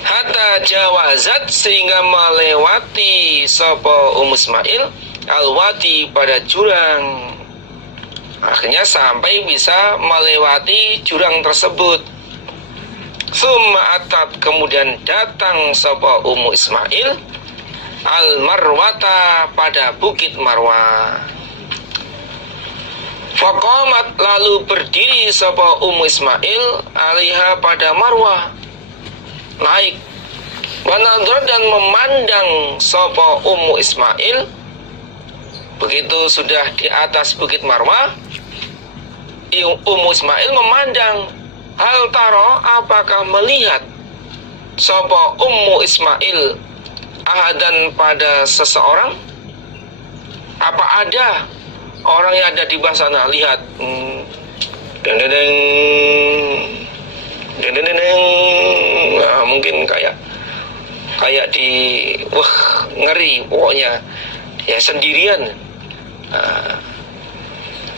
Hatta jawazat, sehingga melewati sapa Ismail al-wadi, pada jurang. Akhirnya sampai bisa melewati jurang tersebut. Summa atat, kemudian datang sapa Ismail al-marwata, pada bukit Marwah. Faqamat, lalu berdiri sapa Ummu Ismail alaiha, pada Marwah, naik. Wa nadhar, dan memandang sapa Ummu Ismail. Begitu sudah di atas bukit Marwah, Ummu Ismail memandang. Hal taro, apakah melihat sapa Ummu Ismail ahadan, pada seseorang? Apa ada orang yang ada di bawah sana? Lihat, deng deng deng deng deng deng. Nah, mungkin kayak di, wah, ngeri pokoknya ya, sendirian. Nah,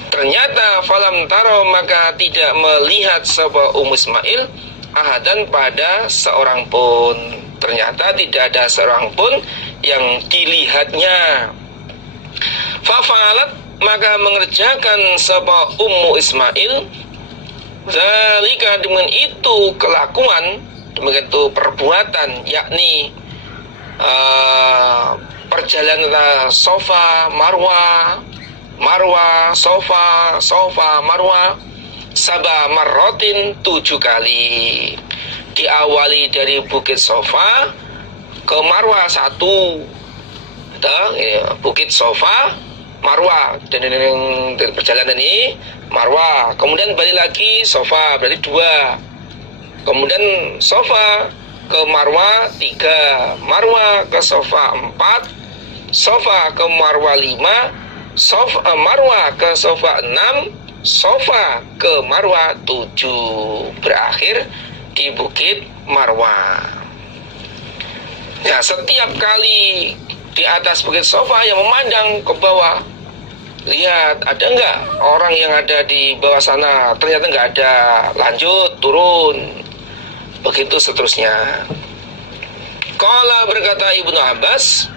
ternyata falam taro, maka tidak melihat sapa Ummu Ismail ahadan, pada seorang pun. Ternyata tidak ada seorang pun yang dilihatnya. Fafalat, maka mengerjakan sapa Ummu Ismail zalika, dengan itu kelakuan, dengan itu perbuatan, yakni perjalanan Safa Marwah, Marwah Safa, Safa Marwah, saba marrotin, 7 kali. Diawali dari bukit Safa ke Marwah 1, bukit Safa Marwah, dan perjalanan ini Marwah, kemudian balik lagi Safa, berarti 2, kemudian Safa ke Marwah 3, Marwah ke Safa 4, Safa ke Marwah 5, Safa, Marwah ke Safa 6, Safa ke Marwah 7, berakhir di bukit Marwah. Ya, setiap kali di atas bukit Safa yang memandang ke bawah, lihat ada nggak orang yang ada di bawah sana. Ternyata nggak ada, lanjut turun, begitu seterusnya. Qala, berkata Ibnu Abbas,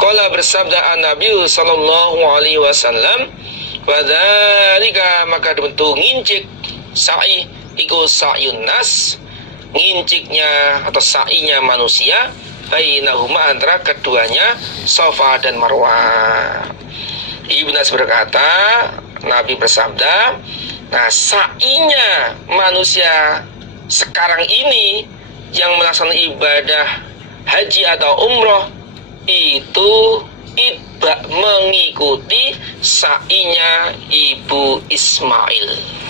qala, bersabda Nabi sallallahu alaihi wasallam, wadzalika, maka dibentuk ngincik sa'i iku sa'yun nas, nginciknya atau sa'inya manusia, bainahuma, antara keduanya Safa dan Marwah. Ibnu Abbas berkata, Nabi bersabda, nah, sa'inya manusia sekarang ini yang melaksanakan ibadah haji atau umroh itu mengikuti sa'inya Ibu Ismail.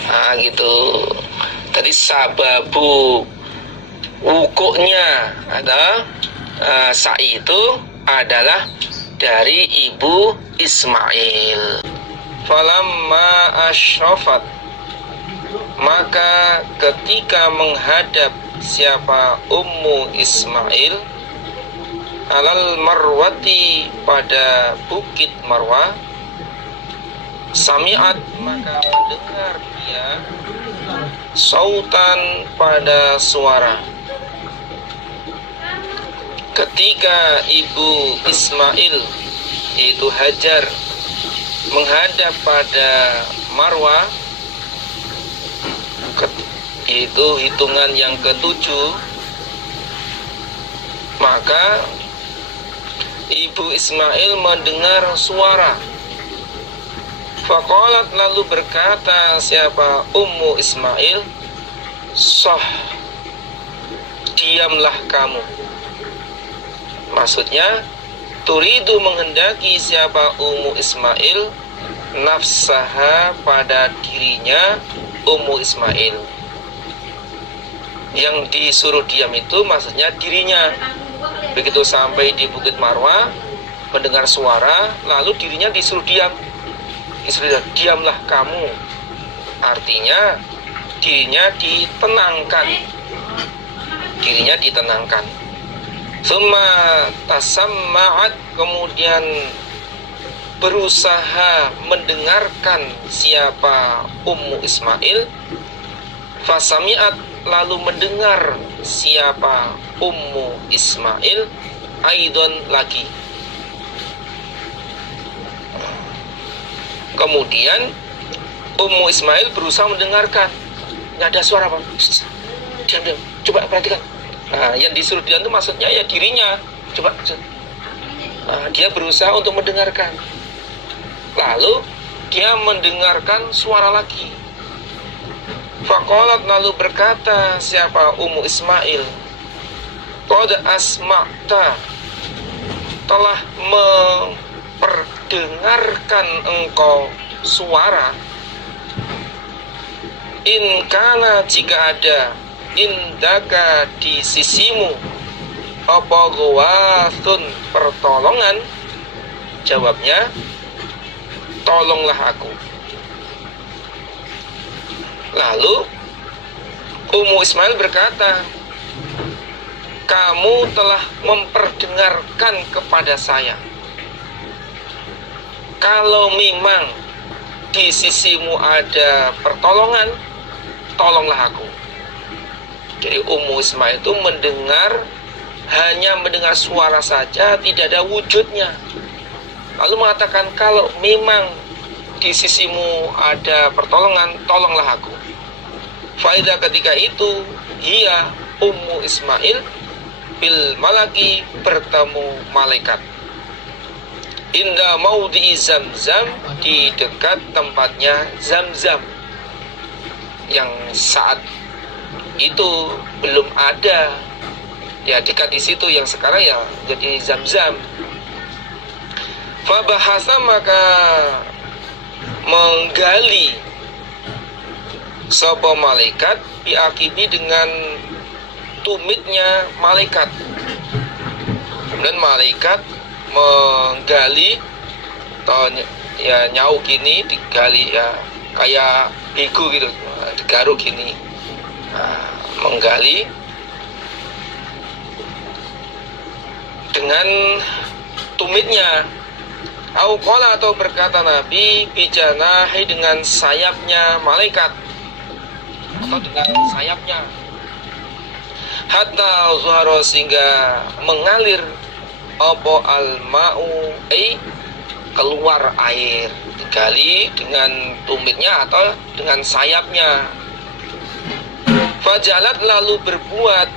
Nah, gitu. Tadi sababu wukuknya ada sa'i itu adalah dari Ibu Ismail. Falamma asyrafat, maka ketika menghadap siapa Ummu Ismail alal marwati, pada bukit Marwah, sami'at, maka mendengar dia sautan, pada suara. Ketika Ibu Ismail, yaitu Hajar, menghadap pada Marwah, yaitu hitungan yang ke-7, maka Ibu Ismail mendengar suara. Faqalat, lalu berkata siapa Ummu Ismail, soh, diamlah kamu. Maksudnya turidu, menghendaki siapa Ummu Ismail nafsaha, pada dirinya Ummu Ismail. Yang disuruh diam itu maksudnya dirinya. Begitu sampai di bukit Marwah, mendengar suara, lalu dirinya disuruh diam. Disuruh diamlah kamu. Artinya dirinya ditenangkan. Dirinya ditenangkan. Summa tasamma'at, kemudian berusaha mendengarkan siapa Ummu Ismail. Fasami'at, lalu mendengar siapa Ummu Ismail aidon, lagi. Kemudian Ummu Ismail berusaha mendengarkan. Ini ada suara apa? Diam, coba perhatikan. Nah, yang disuruh diam itu maksudnya ya dirinya. Coba Dia berusaha untuk mendengarkan. Lalu dia mendengarkan suara lagi. Faqalat, lalu berkata siapa Ummu Ismail, qad asma'ta, telah memperdengarkan engkau suara. In kana, jika ada, indaka, di sisimu, apa ghawathun, pertolongan. Jawabnya, tolonglah aku. Lalu Ummu Ismail berkata, kamu telah memperdengarkan kepada saya. Kalau memang di sisimu ada pertolongan, tolonglah aku. Jadi Ummu Ismail itu hanya mendengar suara saja, tidak ada wujudnya. Lalu mengatakan, kalau memang di sisimu ada pertolongan, tolonglah aku. Faida, ketika itu, hiya Ummu Ismail bil malaki, bertemu malaikat. Inda maudhi Zamzam, di dekat tempatnya Zamzam, yang saat itu belum ada. Ya, dekat di situ, yang sekarang ya jadi Zamzam. Fabahasa, maka menggali sapa malaikat biakibi, dengan tumitnya malaikat. Kemudian malaikat menggali, atau ya nyauk gini, digali ya kayak bego gitu, digaruk gini, menggali dengan tumitnya. Auqala, atau berkata Nabi, bijanahi, dengan sayapnya malaikat, atau dengan sayapnya. Hatta zuhara, sehingga mengalir apa al-ma'u, keluar air. Digali dengan tumitnya atau dengan sayapnya. Fajalat, lalu berbuat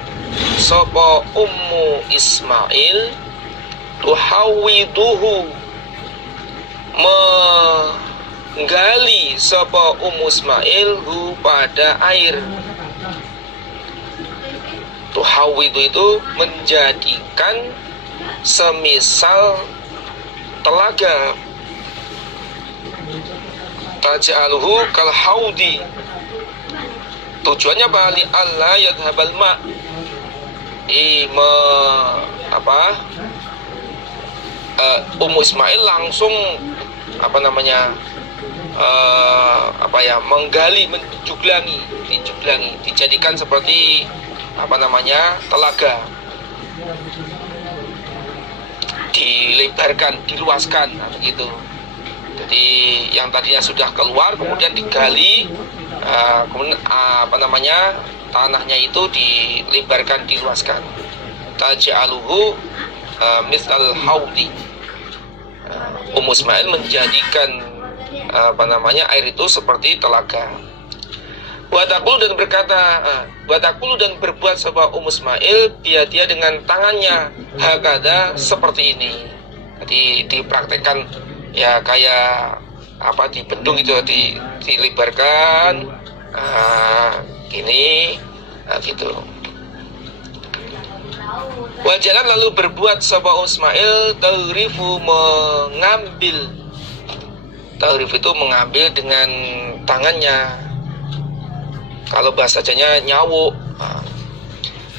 sapa Ummu Ismail, tuhawiduhu, menggali sapa Ummu Ismail hu, pada air. Tuhawidu itu menjadikan semisal telaga. Taj'aluhu kal haudi, tujuannya apa? Li alla yadhhabal ma, Ummu Ismail langsung menggali, dijuglangi, dijadikan seperti telaga, dilebarkan, diluaskan, begitu. Jadi yang tadinya sudah keluar kemudian digali, kemudian tanahnya itu dilebarkan, diluaskan. Taj'aluhu misal haudi. Ummu Ismail menjadikan air itu seperti telaga. Watakulu, dan berkata, watakulu, dan berbuat sapa Ummu Ismail dia dengan tangannya, hakada, seperti ini. Jadi dipraktekkan ya kayak dibendung itu, dilebarkan gini, gitu. Wajalan, lalu berbuat sapa Ismail, taurifu, mengambil. Taurif itu mengambil dengan tangannya. Kalau bahasanya nyawuk.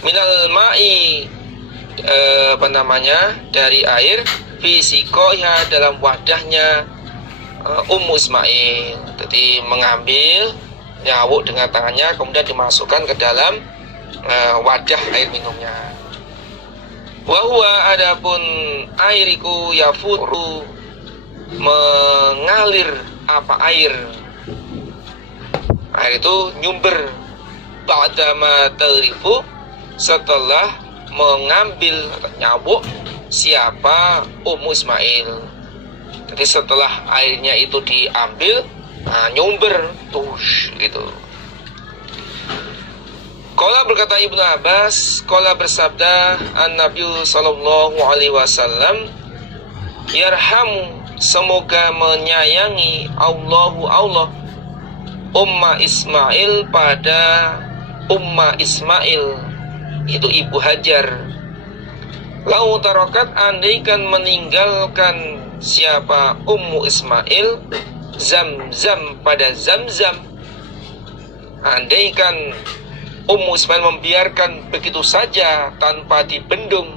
Minal ma'i, dari air, fisikonya, dalam wadahnya Ummu Ismail. Jadi mengambil, nyawuk dengan tangannya, kemudian dimasukkan ke dalam wadah air minumnya. Wahwa, adapun airiku, yafuru, mengalir air itu nyumber, ba'dama tarifu, setelah mengambil atau nyabuk siapa Ummu Ismail. Jadi setelah airnya itu diambil, nyumber tush gitu. Qala, berkata Ibnu Abbas, qala, bersabda an-Nabi sallallahu alaihi wasallam, Yarhamu, semoga menyayangi Allah Umma Ismail pada Umma Ismail, itu Ibu Hajar. Lau tarokat, andaikan meninggalkan siapa Ummu Ismail Zamzam pada Zamzam, andaikan Ummu Ismail membiarkan begitu saja tanpa dibendung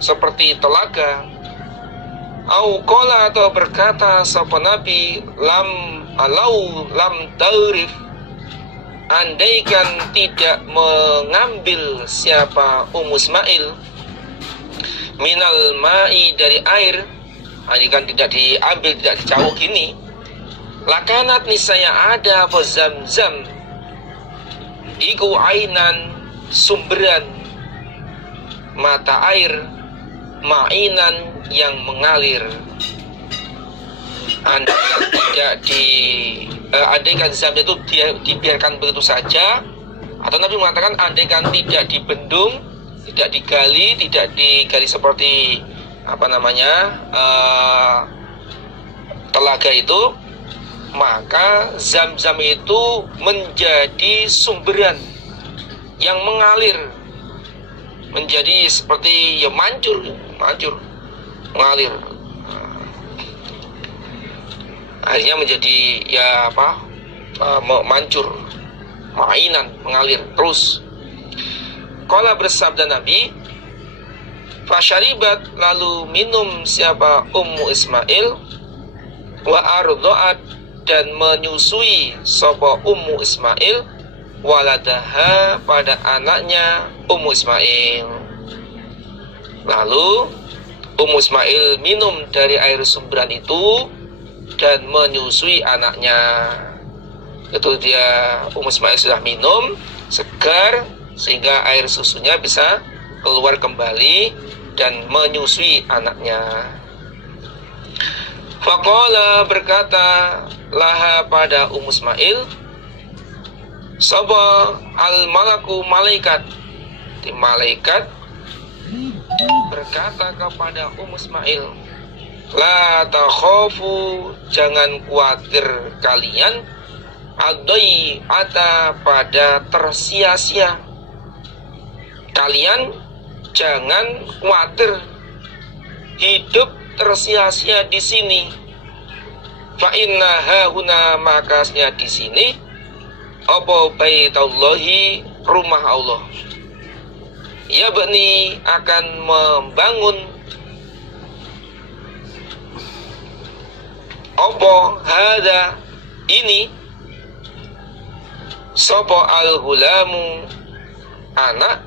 seperti telaga. Au qala, atau berkata sapa Nabi, lam taurif, andaikan tidak mengambil siapa Ummu Ismail minal ma'i, dari air, andaikan tidak diambil, tidak dicawuk ini, lakanat, niscaya ada apa Zamzam iku ainan, sumberan mata air, ma'inan, yang mengalir. Andaikan Zamzam itu dibiarkan begitu saja, atau Nabi mengatakan andaikan tidak dibendung, tidak digali seperti telaga itu, maka Zamzam itu menjadi sumberan yang mengalir, menjadi seperti mancur, mengalir. Akhirnya menjadi mancur, mainan, mengalir terus. Qala, bersabda Nabi, fasyaribat, lalu minum siapa Ummu Ismail, wa arda'at, dan menyusui sapa Ummu Ismail, waladaha, pada anaknya Ummu Ismail. Lalu Ummu Ismail minum dari air sumberan itu dan menyusui anaknya. Itu dia, Ummu Ismail sudah minum segar sehingga air susunya bisa keluar kembali dan menyusui anaknya. Faqala, berkata laha pada Ummu Ismail, sapa al-malaku, malaikat. Malaikat berkata kepada Ummu Ismail, la takhafu, jangan khawatir kalian, ad-dhai'ata, pada tersia-sia. Kalian jangan khawatir hidup tersia-sia di sini. Fa inna hahuna, makasnya di sini apa baitallahi, rumah Allah. Ya bani, akan membangun apa hada, ini, sapa al-hulamu, anak,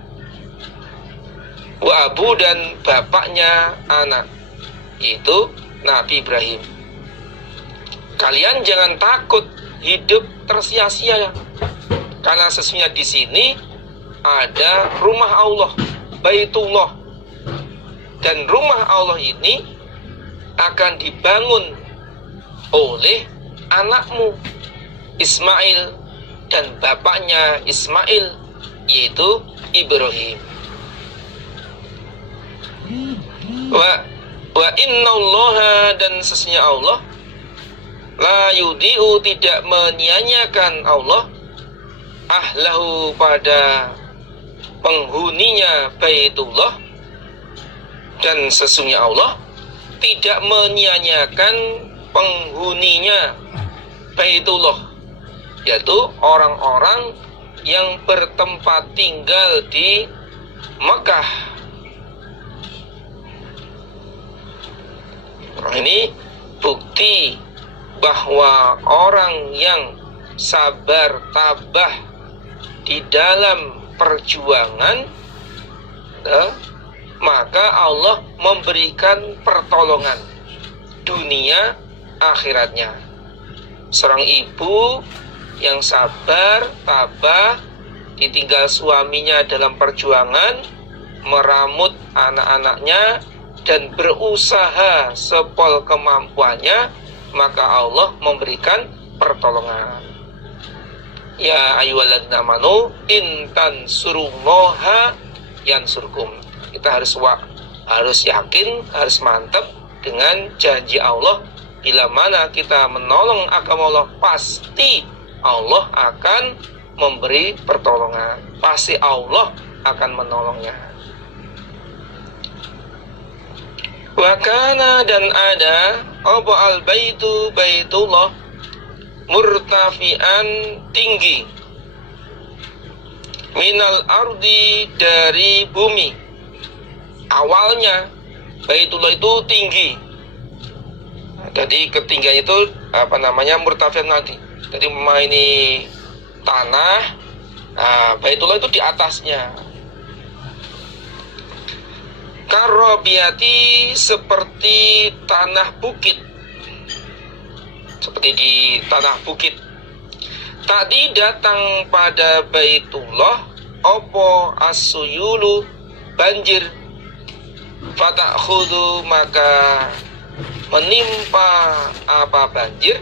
wa abu, dan bapaknya anak, itu Nabi Ibrahim. Kalian jangan takut hidup tersia-sia, karena sesungguhnya di sini ada rumah Allah, Baitullah, dan rumah Allah ini akan dibangun oleh anakmu Ismail dan bapaknya Ismail, yaitu Ibrahim. Wa innallaha, dan sesungguhnya Allah, la yudi'u, tidak menyia-nyiakan Allah, ahlahu, pada penghuninya Baitullah, dan sesungguhnya Allah tidak menyia-nyiakan penghuninya Baitullah, yaitu orang-orang yang bertempat tinggal di Mekah. Nah, ini bukti bahwa orang yang sabar tabah di dalam perjuangan, maka Allah memberikan pertolongan dunia akhiratnya. Seorang ibu yang sabar tabah ditinggal suaminya dalam perjuangan, meramut anak-anaknya dan berusaha sepol kemampuannya, maka Allah memberikan pertolongan. Ya ayyuhalladzina amanu in tansurullaha yansurkum. Kita harus yakin, harus mantap, dengan janji Allah. Bila mana kita menolong agama Allah, pasti Allah akan memberi pertolongan, pasti Allah akan menolongnya. Wakana, dan ada apa al-baitu, baitullah, murtafian, tinggi, minal ardi, dari bumi. Awalnya baitullah itu tinggi. Jadi ketinggian itu murtafian nanti. Jadi ini tanah, baitullah itu di atasnya. Karobiati, seperti tanah bukit, seperti di tanah bukit. Tadi datang pada baitullah opo asuyulu, banjir. Fatakhudu, maka menimpa apa banjir,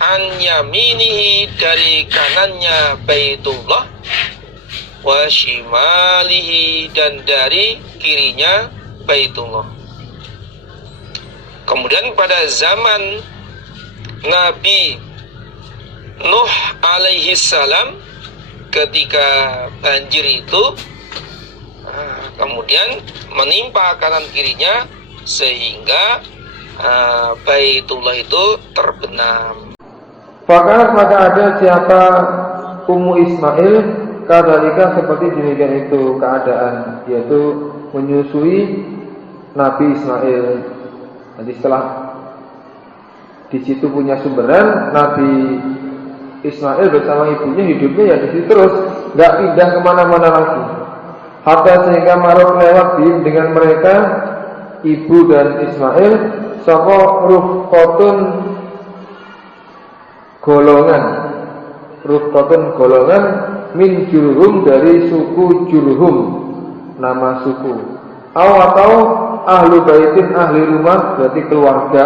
an yaminihi, dari kanannya baitullah, wa shimalihi, dan dari kirinya baitullah. Kemudian pada zaman Nabi Nuh alaihi salam, ketika banjir itu kemudian menimpa kanan kirinya, sehingga baitullah itu terbenam. Fakat maka ada siapa Ummu Ismail, kadalika, seperti demikian itu keadaan, yaitu menyusui Nabi Ismail. Nanti setelah di situ punya sumberan, Nabi Ismail bersama ibunya hidupnya ya di situ terus, nggak pindah kemana-mana lagi. Hatta sehingga marok lewat dengan mereka, ibu dan Ismail, soko rufqatun, golongan min Jurhum, dari suku Jurhum, nama suku. Atau ahlu baitin, ahli rumah, berarti keluarga,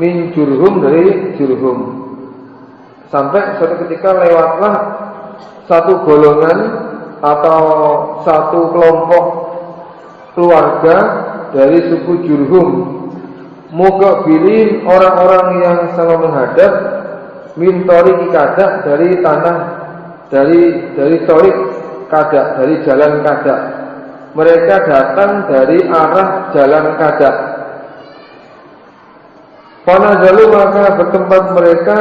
min Jurhum, dari Jurhum. Sampai suatu ketika lewatlah satu golongan atau satu kelompok keluarga dari suku Jurhum, muqabilin, orang-orang yang selalu menghadap, min tariqi kadak, dari tanah, dari tariq kadak, dari jalan kadak. Mereka datang dari arah jalan kadak. Fanazalu, maka bertempat mereka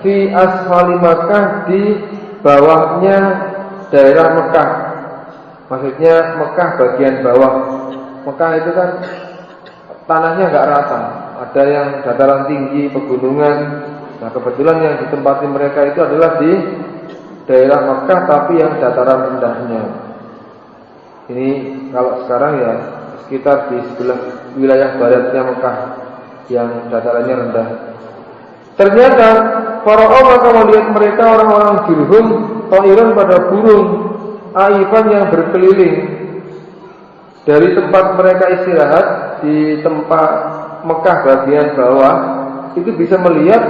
fi asfali Makkah, di bawahnya daerah Mekah. Maksudnya Mekah bagian bawah. Mekah itu kan tanahnya nggak rata, ada yang dataran tinggi, pegunungan. Nah kebetulan yang ditempati mereka itu adalah di daerah Mekah, tapi yang dataran rendahnya. Ini kalau sekarang ya sekitar di sebelah wilayah baratnya Mekah yang datarannya rendah. Ternyata para maka melihat mereka orang-orang Jurhum, toiran, pada burung, aifan, yang berkeliling dari tempat mereka istirahat di tempat Mekah bagian bawah. Itu bisa melihat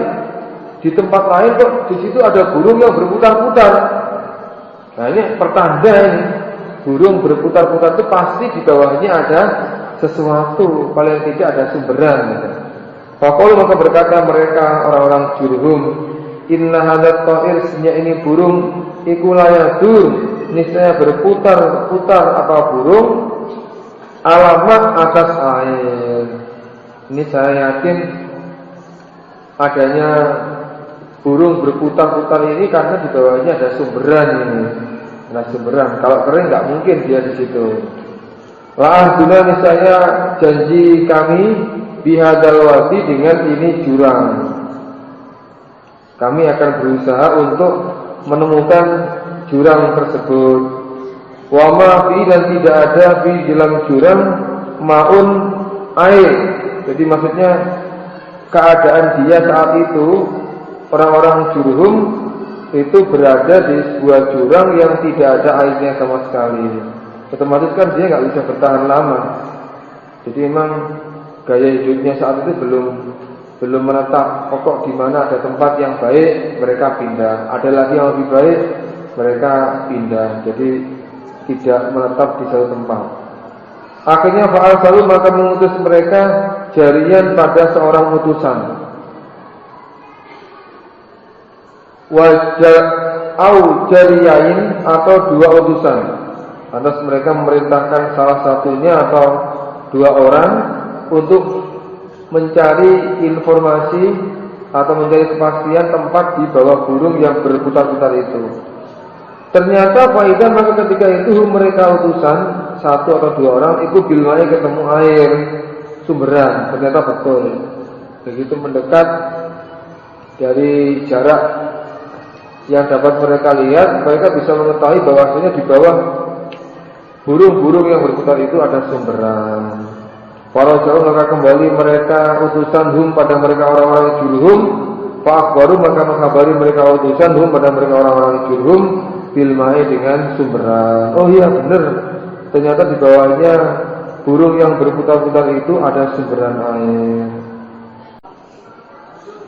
di tempat lain kok di situ ada burung yang berputar-putar. Nah ini pertanda ini, burung berputar-putar itu pasti di bawahnya ada sesuatu, paling tidak ada sumberan. Faqalu, maka berkata mereka orang-orang Jurhum, inna hadat ta'ir, sesungguhnya ini burung, iku layadur, niscaya berputar-putar apa burung, alamat atas air. Ini saya yakin adanya burung berputar-putar ini karena di bawahnya ada sumberan ini. Nah sumberan, kalau kering nggak mungkin dia di situ. La'ahduna, niscaya janji kami, bihadal wadi, dengan ini jurang. Kami akan berusaha untuk menemukan jurang tersebut. Wa ma fi, dan tidak ada di dalam jurang, maun, air. Jadi maksudnya keadaan dia saat itu, orang-orang Jurhum itu berada di sebuah jurang yang tidak ada airnya sama sekali. Otomatis kan dia nggak bisa bertahan lama. Jadi memang gaya hidupnya saat itu belum menetap. Pokok di mana ada tempat yang baik mereka pindah, ada lagi yang lebih baik mereka pindah. Jadi tidak menetap di satu tempat. Akhirnya fa'al selalu maka mengutus mereka jarian pada seorang utusan. Au jariyain atau dua utusan. Lantas mereka memerintahkan salah satunya atau dua orang untuk mencari informasi atau mencari kepastian tempat di bawah burung yang berputar-putar itu. Ternyata faidah maka ketika itu mereka utusan satu atau dua orang itu bilmai ketemu air sumberan. Ternyata betul. Begitu mendekat dari jarak yang dapat mereka lihat, mereka bisa mengetahui bahwasanya di bawah burung-burung yang berputar itu ada sumberan. Para jauh maka kembali mereka utusan pada mereka orang-orang Jurhum. Pak baru maka mengkabari mereka utusan pada mereka orang-orang Jurhum bilmai dengan sumberan. Oh iya benar, ternyata di bawahnya burung yang berputar-putar itu ada sumberan air.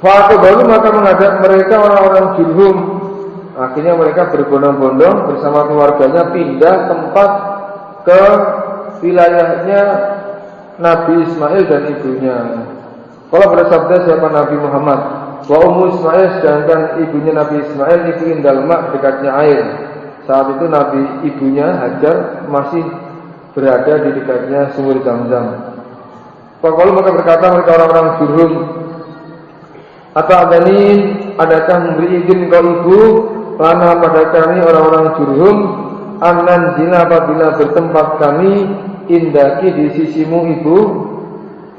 Pak baru maka mengajak mereka orang-orang Jurhum. Akhirnya mereka berbondong-bondong bersama keluarganya pindah tempat ke wilayahnya Nabi Ismail dan ibunya. Kalau bersabda siapa Nabi Muhammad, wa ummu Ismail, sedangkan ibunya Nabi Ismail itu indal mak, dekatnya air. Saat itu Nabi ibunya Hajar masih berada di dekatnya sumur Zam-Zam. Kalau maka berkata mereka orang-orang Jurhum, adakah memberi izin kau ibu lana pada kami orang-orang Jurhum anan zina apabila bertempat kami indaki di sisimu ibu.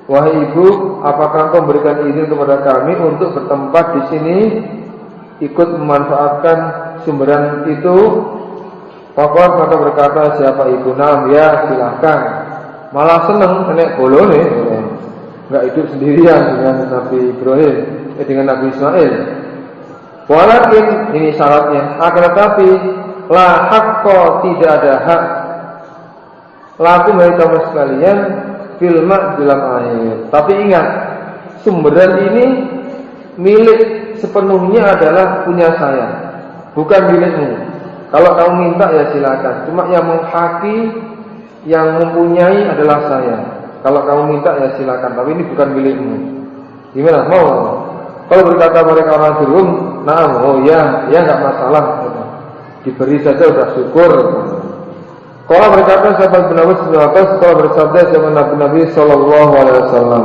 Wahai ibu, apakah kau memberikan izin kepada kami untuk bertempat di sini, ikut memanfaatkan sumberan itu? Pokok maka berkata siapa ibu, nam ya silahkan. Malah seneng nenek bolone, nggak hidup sendirian dengan Nabi Ibrahim, dengan Nabi Ismail. Walakin ini syaratnya, akan tetapi la hakko, tidak ada hak laku bagi kamu sekalian filma dalam air. Tapi ingat, sumberan ini milik sepenuhnya adalah punya saya, bukan milikmu. Kalau kamu minta ya silakan. Cuma yang menghaki, yang mempunyai adalah saya. Kalau kamu minta ya silakan. Tapi ini bukan milikmu. Gimana? Mau? Kalau berkata mereka orang Jurhum, nah, oh ya, ya nggak masalah. Diberi saja sudah syukur. Kalau berkata sahabat Nabi sallallahu alaihi wasallam, kalau bersabda sahabat Nabi sallallahu alaihi wasallam,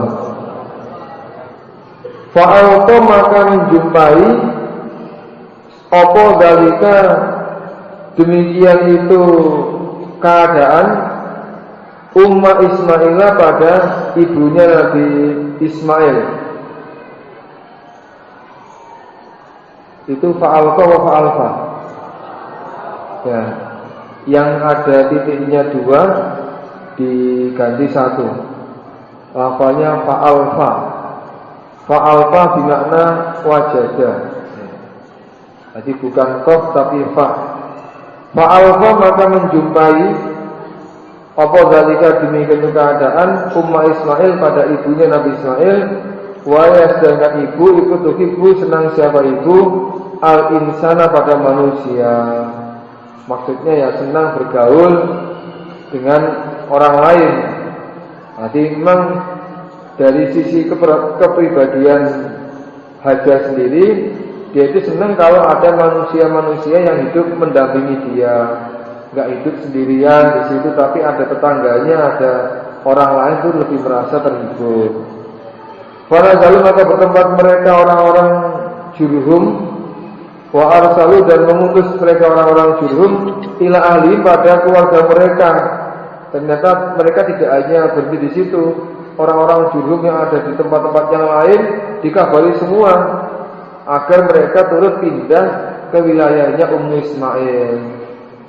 fa'alto maka menjumpai opo dalika demikian itu keadaan Umma Ismailah pada ibunya Nabi Ismail. Itu fa'alto wa fa'alfa. Ya. Yang ada titiknya dua diganti satu. Lafalnya fa'alfa. Fa'alfa bermakna wajada. Jadi bukan kof tapi fa. Fa'alfa maka menjumpai apa zalika demikian keadaan Umma Ismail pada ibunya Nabi Ismail. Wa sedangkan ibu ikut ibu senang siapa ibu al-insana pada manusia. Maksudnya ya senang bergaul dengan orang lain. Jadi memang dari sisi kepribadian Hajar sendiri, dia itu senang kalau ada manusia-manusia yang hidup mendampingi dia, nggak hidup sendirian di situ, tapi ada tetangganya, ada orang lain, itu lebih merasa terhibur. Pada lalu maka bertempat mereka orang-orang Jurhum wa arsalu dan mengutus mereka orang-orang Jurhum ila ahli pada keluarga mereka. Ternyata mereka tidak hanya berhenti di situ. Orang-orang Jurhum yang ada di tempat-tempat yang lain dikabari semua agar mereka turut pindah ke wilayahnya Ummu Ismail.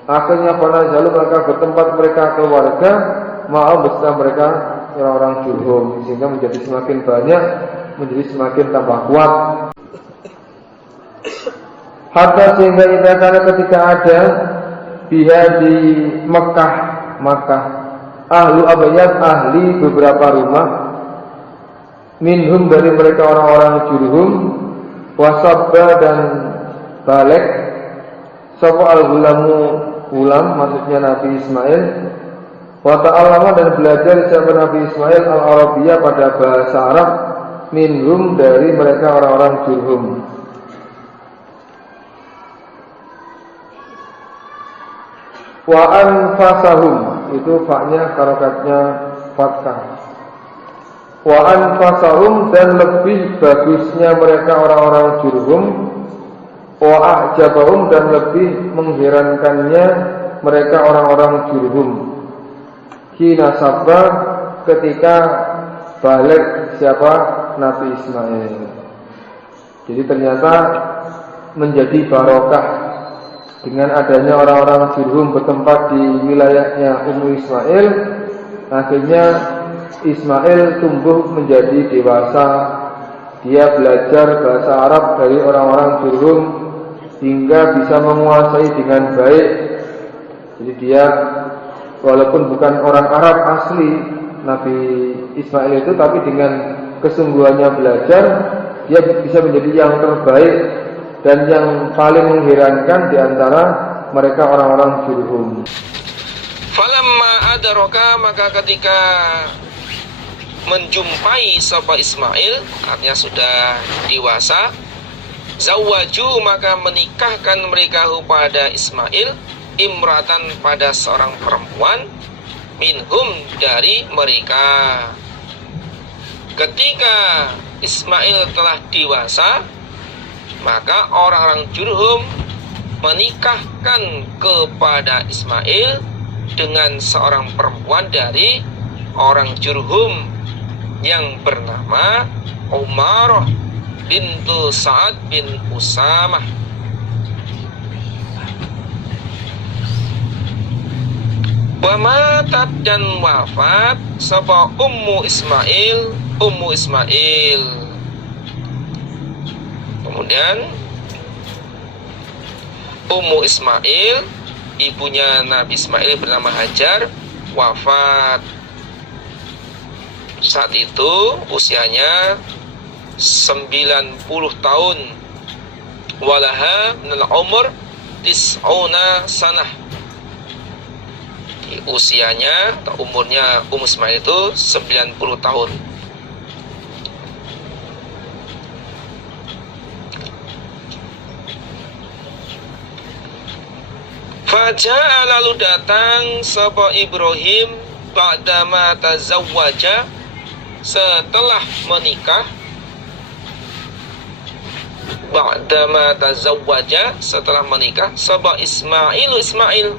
Akhirnya pada lalu maka bertempat mereka keluarga mau beserta mereka orang-orang Jurhum, sehingga menjadi semakin banyak, menjadi semakin tambah kuat. Hatta sehingga karena ketika ada biha di Mekah ahlu abayat, ahli beberapa rumah, minhum dari mereka orang-orang Jurhum, wasabba dan balik, sopo al-gulamu gulam, maksudnya Nabi Ismail, Wa ta'allama dan belajar siapa Nabi Ismail al-Arabiyah pada bahasa Arab minhum dari mereka orang-orang Jurhum. Wa anfasahum itu faknya harokatnya fathah. Wa anfasahum dan lebih bagusnya mereka orang-orang Jurhum. Wa a'jabahum dan lebih mengherankannya mereka orang-orang Jurhum. Hina sabah ketika balik siapa Nabi Ismail. Jadi ternyata menjadi barokah dengan adanya orang-orang Jurhum bertempat di wilayahnya Ummu Ismail. Akhirnya Ismail tumbuh menjadi dewasa. Dia belajar bahasa Arab dari orang-orang Jurhum hingga bisa menguasai dengan baik. Jadi dia walaupun bukan orang Arab asli Nabi Ismail itu, tapi dengan kesungguhannya belajar, dia bisa menjadi yang terbaik dan yang paling mengherankan di antara mereka orang-orang Jurhum. Falamma adraka, maka ketika menjumpai sapa Ismail, artinya sudah dewasa, zawwaju maka menikahkan mereka pada Ismail imratan pada seorang perempuan minhum dari mereka. Ketika Ismail telah dewasa, maka orang-orang Jurhum menikahkan kepada Ismail dengan seorang perempuan dari orang Jurhum yang bernama Umarah bintu Sa'ad bin Usamah. Wamatat dan wafat sapa Ummu Ismail, Ummu Ismail. Kemudian Ummu Ismail, ibunya Nabi Ismail bernama Hajar, wafat. Saat itu usianya 90 tahun. Walaha minal umur tis'una sanah. Usianya atau umurnya Ummu Ismail itu 90 tahun. Faja'a lalu datang sapa Ibrahim ba'dama tazawwaja, setelah menikah. Ba'dama tazawwaja, setelah menikah sapa Ismail, Ismail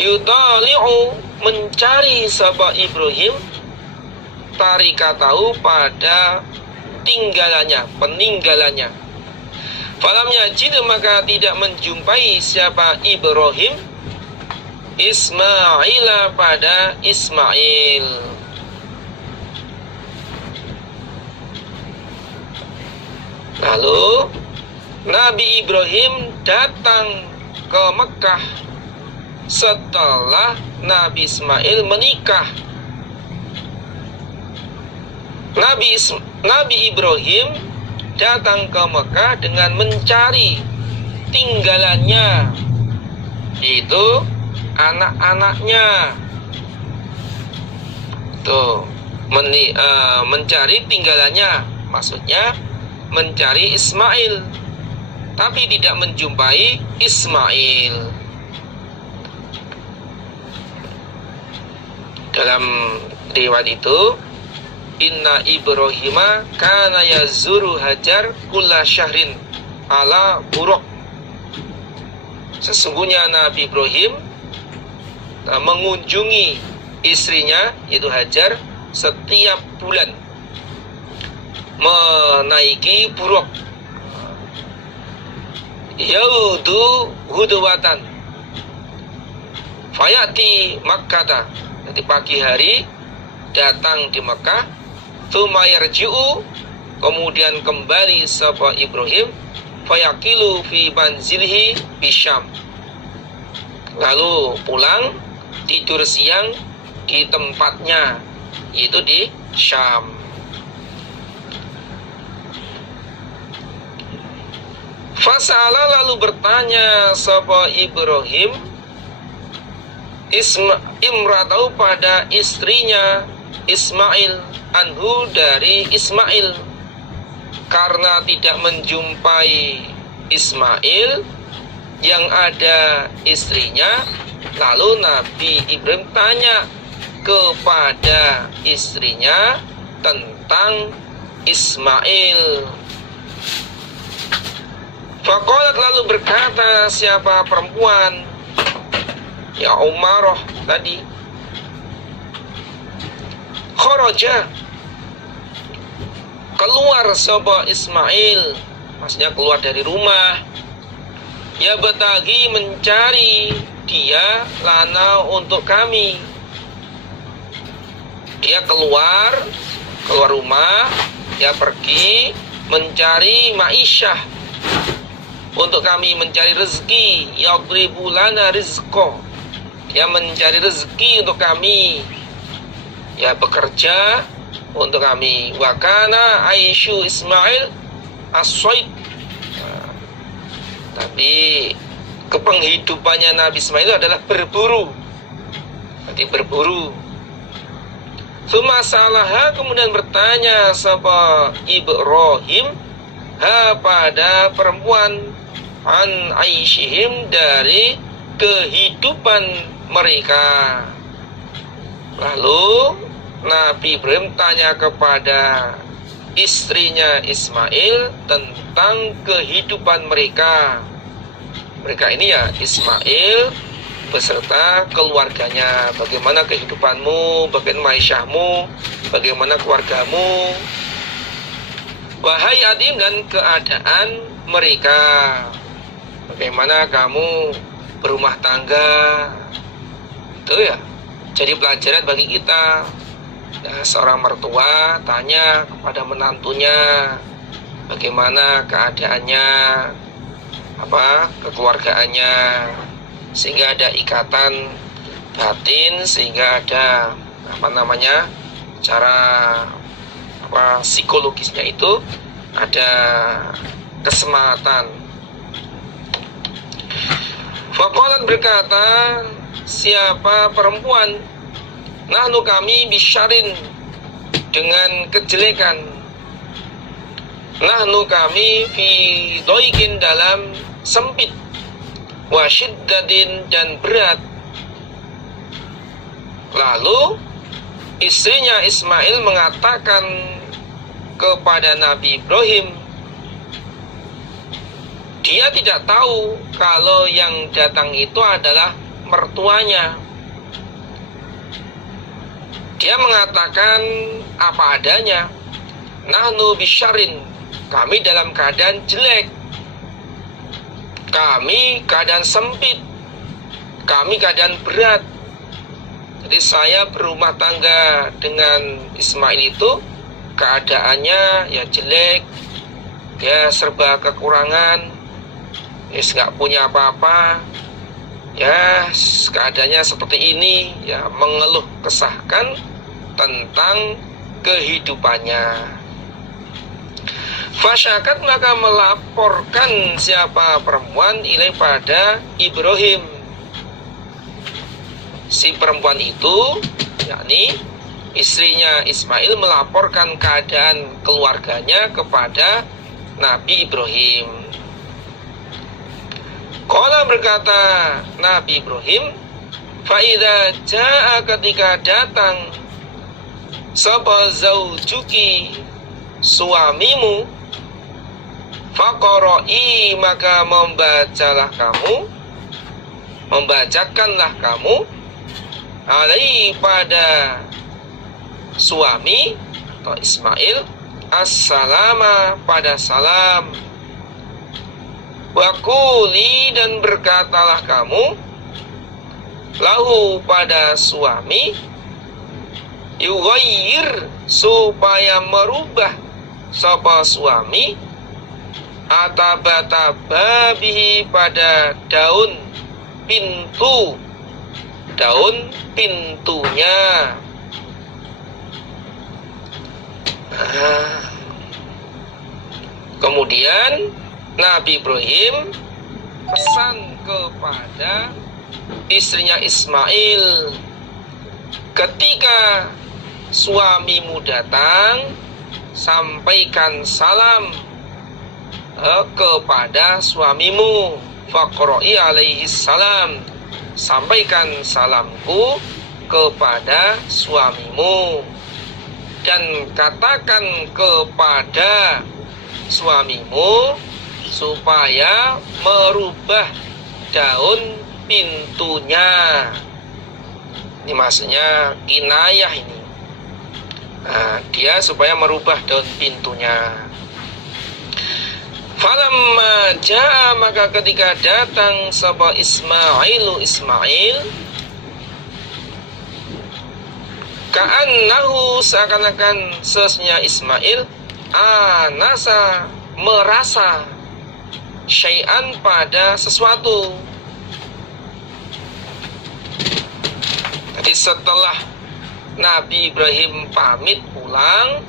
yudali'u mencari sapa Ibrahim tarikatahu pada tinggalannya, peninggalannya. Falam yajid maka tidak menjumpai siapa Ibrahim Ismaila pada Ismail. Lalu Nabi Ibrahim datang ke Mekah setelah Nabi Ismail menikah. Nabi Ibrahim datang ke Mekah dengan mencari tinggalannya, yaitu anak-anaknya. Tuh, mencari tinggalannya, maksudnya mencari Ismail, tapi tidak menjumpai Ismail. Dalam riwayat itu, inna Ibrahima kana yazuru Hajar kulla syahrin ala buruk. Sesungguhnya Nabi Ibrahim mengunjungi istrinya yaitu Hajar setiap bulan menaiki buruk. Yaudu hudwatan fayati Makkata, nanti pagi hari datang di Mekah. Tsumma yarji'u, kemudian kembali sapa Ibrahim, fayaqilu fi manzilihi bisyam, lalu pulang tidur siang di tempatnya yaitu di Syam. Fasala lalu bertanya sapa Ibrahim imratau pada istrinya Ismail, anhu dari Ismail, karena tidak menjumpai Ismail yang ada istrinya. Lalu Nabi Ibrahim tanya kepada istrinya tentang Ismail. Faqalat, lalu berkata siapa perempuan, ya Umarah tadi, kharaja, keluar sapa Ismail, maksudnya keluar dari rumah, ya betagi mencari dia lana untuk kami. Dia keluar rumah, dia pergi mencari ma'isyah, untuk kami mencari rezeki, yadribu lana rizqo, dia mencari rezeki untuk kami, ya bekerja untuk kami. Wa kana aisyu Ismail as-sayd, tapi kepenghidupannya Nabi Ismail adalah berburu, berarti berburu. Tsumma salaha, kemudian bertanya sapa Ibrahim ha pada perempuan, an aisyihim dari kehidupan mereka. Lalu Nabi Ibrahim tanya kepada istrinya Ismail tentang kehidupan mereka. Mereka ini ya Ismail beserta keluarganya. Bagaimana kehidupanmu, bagaimana ma'isyahmu, bagaimana keluargamu, wahai adim, dan keadaan mereka, bagaimana kamu berumah tangga. Itu ya jadi pelajaran bagi kita ya, seorang mertua tanya kepada menantunya bagaimana keadaannya, kekeluargaannya, sehingga ada ikatan batin, sehingga ada cara psikologisnya itu ada kesemangatan. Faqalat, berkata siapa perempuan, nahnu kami bisyarin, dengan kejelekan, nahnu kami fi doikin, dalam sempit, wasyiddatin, dan berat. Lalu istrinya Ismail mengatakan kepada Nabi Ibrahim, dia tidak tahu kalau yang datang itu adalah mertuanya. Dia mengatakan apa adanya, nahnu bisyarin, kami dalam keadaan jelek, kami keadaan sempit, kami keadaan berat. Jadi saya berumah tangga dengan Ismail itu keadaannya ya jelek, ya serba kekurangan, ya nggak punya apa-apa, ya keadaannya seperti ini, ya mengeluh kesahkan tentang kehidupannya. Fasyakat, maka melaporkan siapa perempuan ilai pada Ibrahim. Si perempuan itu, yakni istrinya Ismail, melaporkan keadaan keluarganya kepada Nabi Ibrahim. Qala, berkata Nabi Ibrahim, faida jaa, ketika datang, sapa zaujuki, suamimu, faqara'i, maka membacakanlah kamu, alai, pada suami atau Ismail, as-salama, pada salam, wakuli, dan berkatalah kamu, lahu, pada suami, yughayyir, supaya merubah sapa suami, ataba bihi, pada daun pintunya. Kemudian Nabi Ibrahim pesan kepada istrinya Ismail, ketika suamimu datang, sampaikan salam kepada suamimu. Faqra'i alaihi salam, sampaikan salamku kepada suamimu, dan katakan kepada suamimu supaya merubah daun pintunya. Ini maksudnya kinayah ini. Nah, dia supaya merubah daun pintunya. Falamma ja'a, maka ketika datang sapa Ismail, ka'annahu, seakan-akan sesnya Ismail, anasa, merasa, syai'an, pada sesuatu. Jadi setelah Nabi Ibrahim pamit pulang,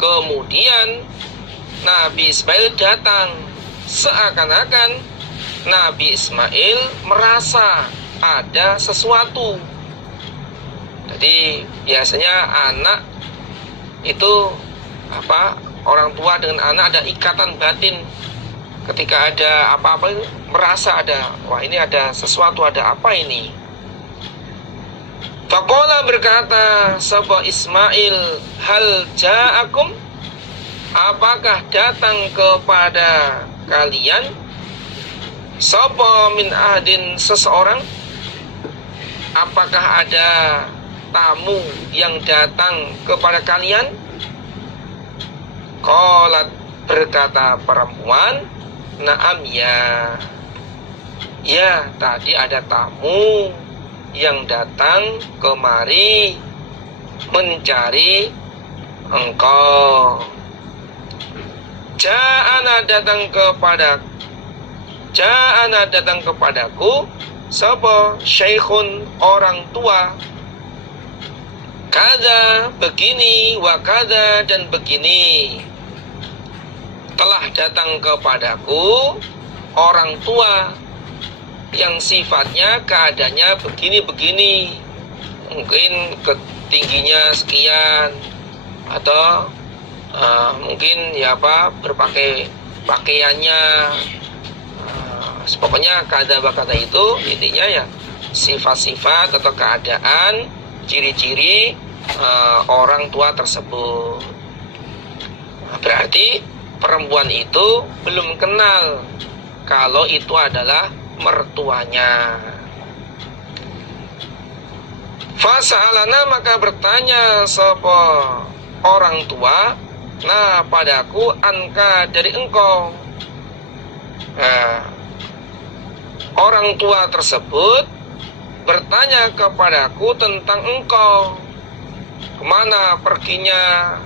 kemudian Nabi Ismail datang, seakan-akan Nabi Ismail merasa ada sesuatu. Jadi biasanya anak itu orang tua dengan anak ada ikatan batin. Ketika ada apa-apa itu merasa ada, wah ini ada sesuatu, ada apa ini? Faqala, berkata sapa Ismail, hal ja'akum, apakah datang kepada kalian sapa min ahdin, seseorang? Apakah ada tamu yang datang kepada kalian? Qalat, berkata perempuan, na'am, ya. Ya, tadi ada tamu yang datang kemari mencari engkau. Ja'ana, datang kepadaku sapa syaikhun, orang tua, kada, begini, wa kada, dan begini. Telah datang kepadaku orang tua yang sifatnya keadaannya begini-begini, mungkin tingginya sekian, atau mungkin berpakai pakaiannya, pokoknya kada bakada itu intinya ya sifat-sifat atau keadaan, ciri-ciri orang tua tersebut. Berarti perempuan itu belum kenal kalau itu adalah mertuanya. Fasa'alana, maka bertanya sapa orang tua, nah padaku, anka, dari engkau. Nah, orang tua tersebut bertanya kepadaku tentang engkau, kemana perginya.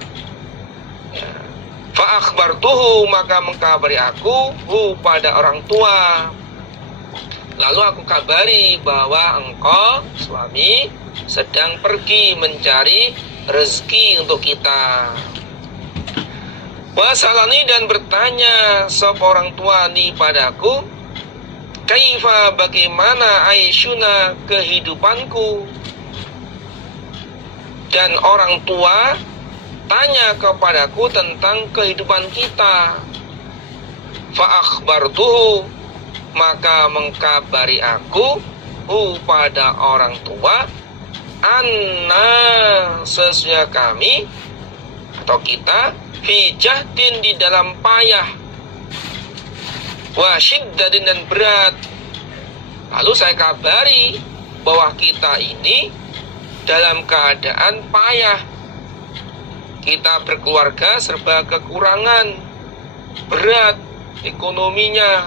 Fa'akhbartuhu, maka mengkabari aku pada orang tua. Lalu aku kabari bahwa engkau, suami, sedang pergi mencari rezeki untuk kita. Wasalani, dan bertanya seorang tua ni padaku, kaifa, bagaimana, aisyuna, kehidupanku. Dan orang tua tanya kepadaku tentang kehidupan kita. Fa'akhbartuhu, maka mengkabari aku pada orang tua, anna, sesungguhnya kami atau kita, fi jahdin, di dalam payah, wa syiddatin, dan berat. Lalu saya kabari bahwa kita ini dalam keadaan payah. Kita berkeluarga serba kekurangan, berat ekonominya,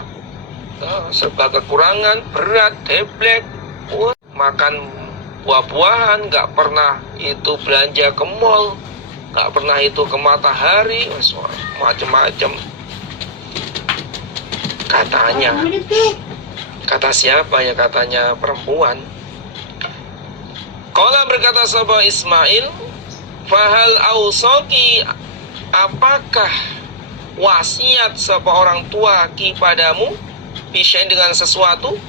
serba kekurangan, berat, deblek, makan buah-buahan, nggak pernah itu belanja ke mall, nggak pernah itu ke Matahari, macam-macam. Katanya, kata siapa ya? Katanya perempuan. Qala, berkata sahabat Ismail, fahal ausaki, apakah wasiat seorang tua ki padamu, bisyain, dengan sesuatu.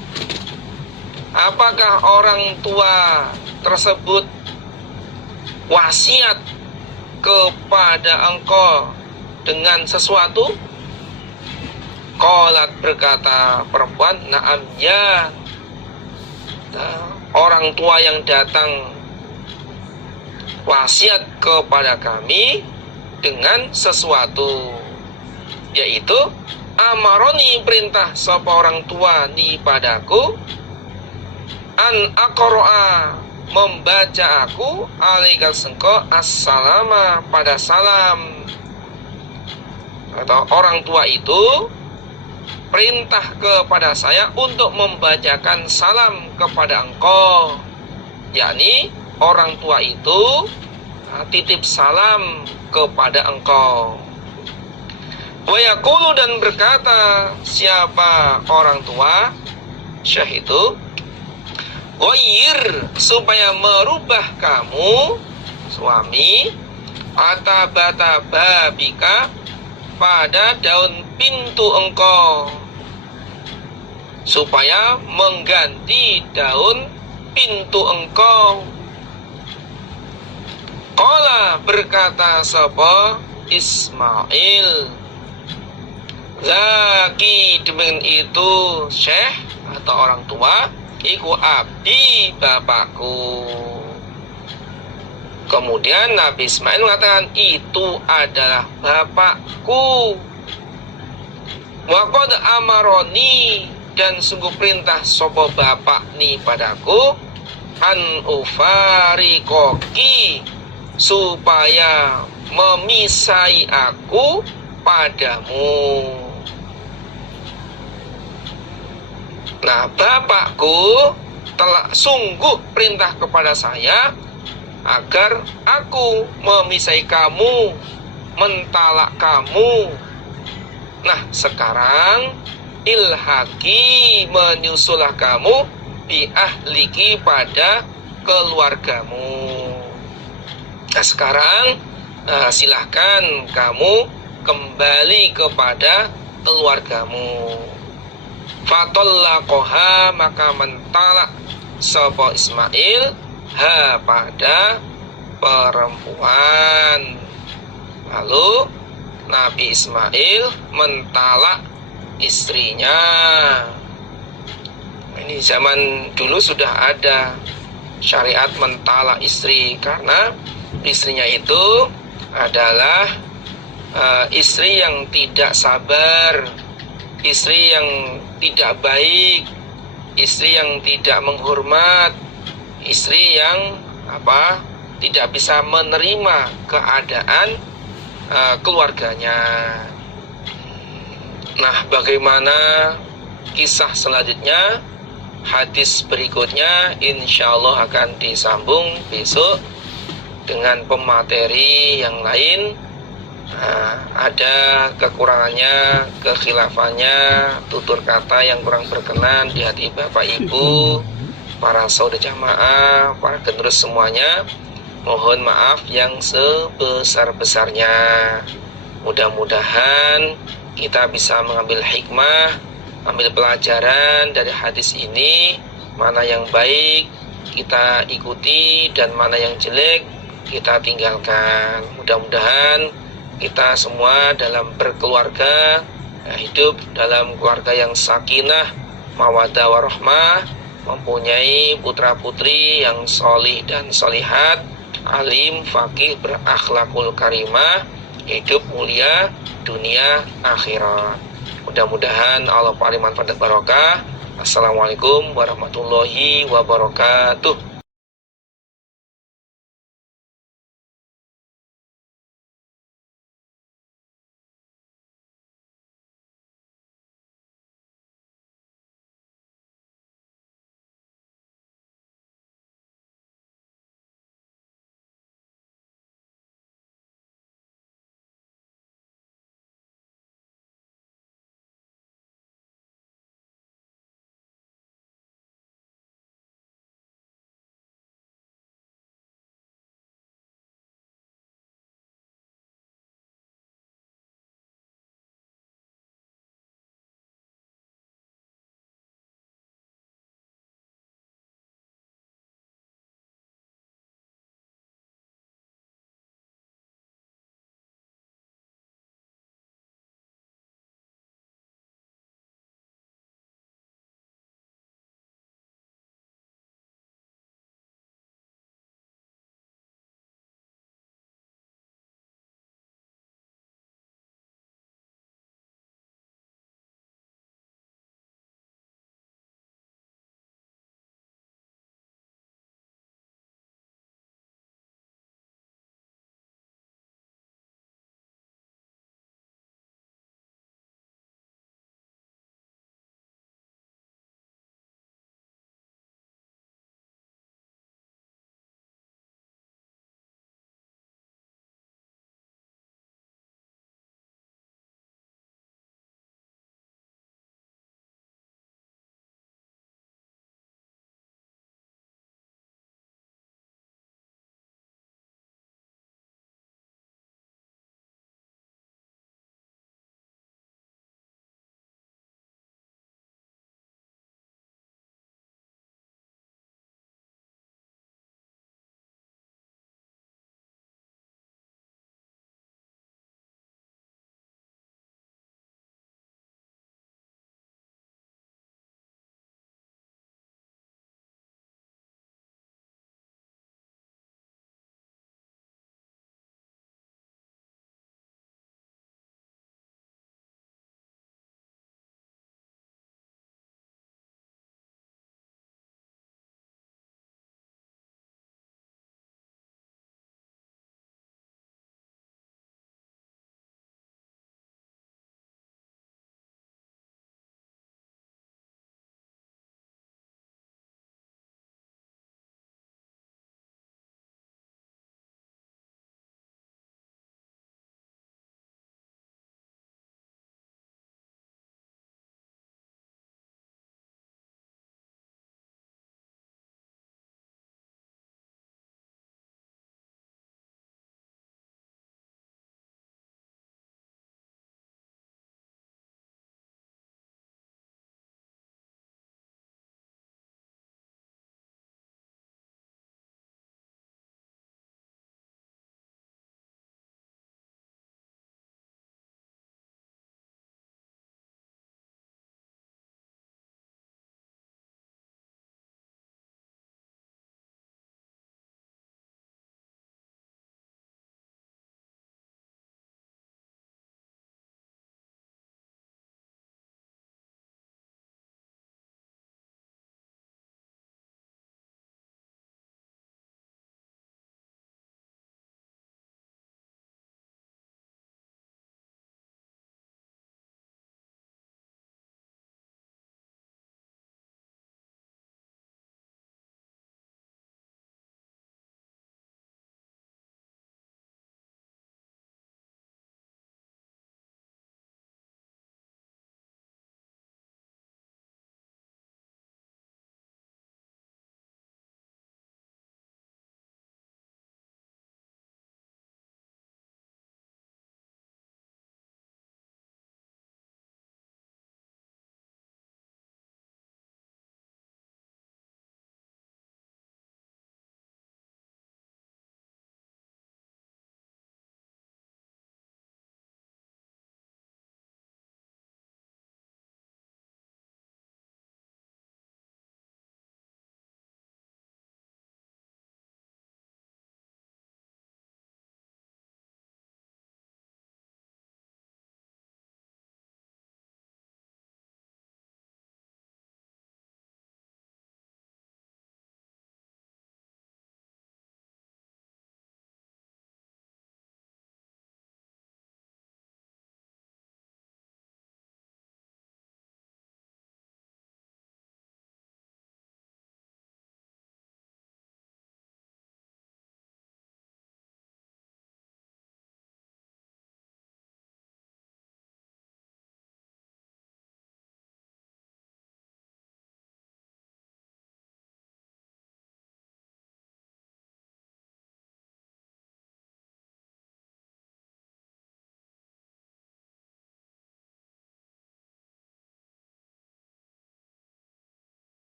apakah orang tua tersebut wasiat kepada engkau dengan sesuatu? Qalat, berkata perempuan, na'am, ya. Orang tua yang datang wasiat kepada kami dengan sesuatu, yaitu amaroni, perintah sapa orang tua ni padaku, an aqra'a, membaca aku, alaika sengko, assalama, pada salam. Atau orang tua itu perintah kepada saya untuk membacakan salam kepada engkau, yakni orang tua itu titip salam kepada engkau. Wa yaqulu, dan berkata siapa orang tua, Syekh itu, ghayyir, supaya merubah kamu suami, atabata babika, pada daun pintu engkau, supaya mengganti daun pintu engkau. Qala, berkata sapa Ismail, zaki, demikian itu Syekh atau orang tua, iku abdi, bapakku. Kemudian Nabi Ismail mengatakan, itu adalah bapakku. Wa qad amaroni, dan sungguh perintah sapa bapak ni padaku, an ufariqoki, supaya memisai aku padamu. Nah, bapakku telah sungguh perintah kepada saya agar aku memisai kamu, mentalak kamu. Nah, sekarang ilhaki, menyusulah kamu, bi ahliki, pada keluargamu. Nah, sekarang silahkan kamu kembali kepada keluargamu. Fatallaqoha, maka mentalak sapa Ismail ha, pada perempuan. Lalu Nabi Ismail mentalak istrinya. Ini zaman dulu sudah ada syariat mentalak istri, karena istrinya itu adalah istri yang tidak sabar, istri yang tidak baik, istri yang tidak menghormat, istri yang tidak bisa menerima keadaan keluarganya. Nah, bagaimana kisah selanjutnya, hadis berikutnya, insya Allah akan disambung besok dengan pemateri yang lain. Ada kekurangannya, kekhilafannya, tutur kata yang kurang berkenan di hati Bapak Ibu, para saudara jamaah, para penerus semuanya, mohon maaf yang sebesar-besarnya. Mudah-mudahan kita bisa mengambil hikmah, ambil pelajaran dari hadis ini, mana yang baik kita ikuti dan mana yang jelek kita tinggalkan. Mudah-mudahan kita semua dalam berkeluarga hidup dalam keluarga yang sakinah, mawaddah warahmah, mempunyai putra-putri yang solih dan solihat, alim, faqih, berakhlakul karimah, hidup mulia dunia akhirat. Mudah-mudahan Allah paling manfaat dan barokah. Assalamualaikum warahmatullahi wabarakatuh.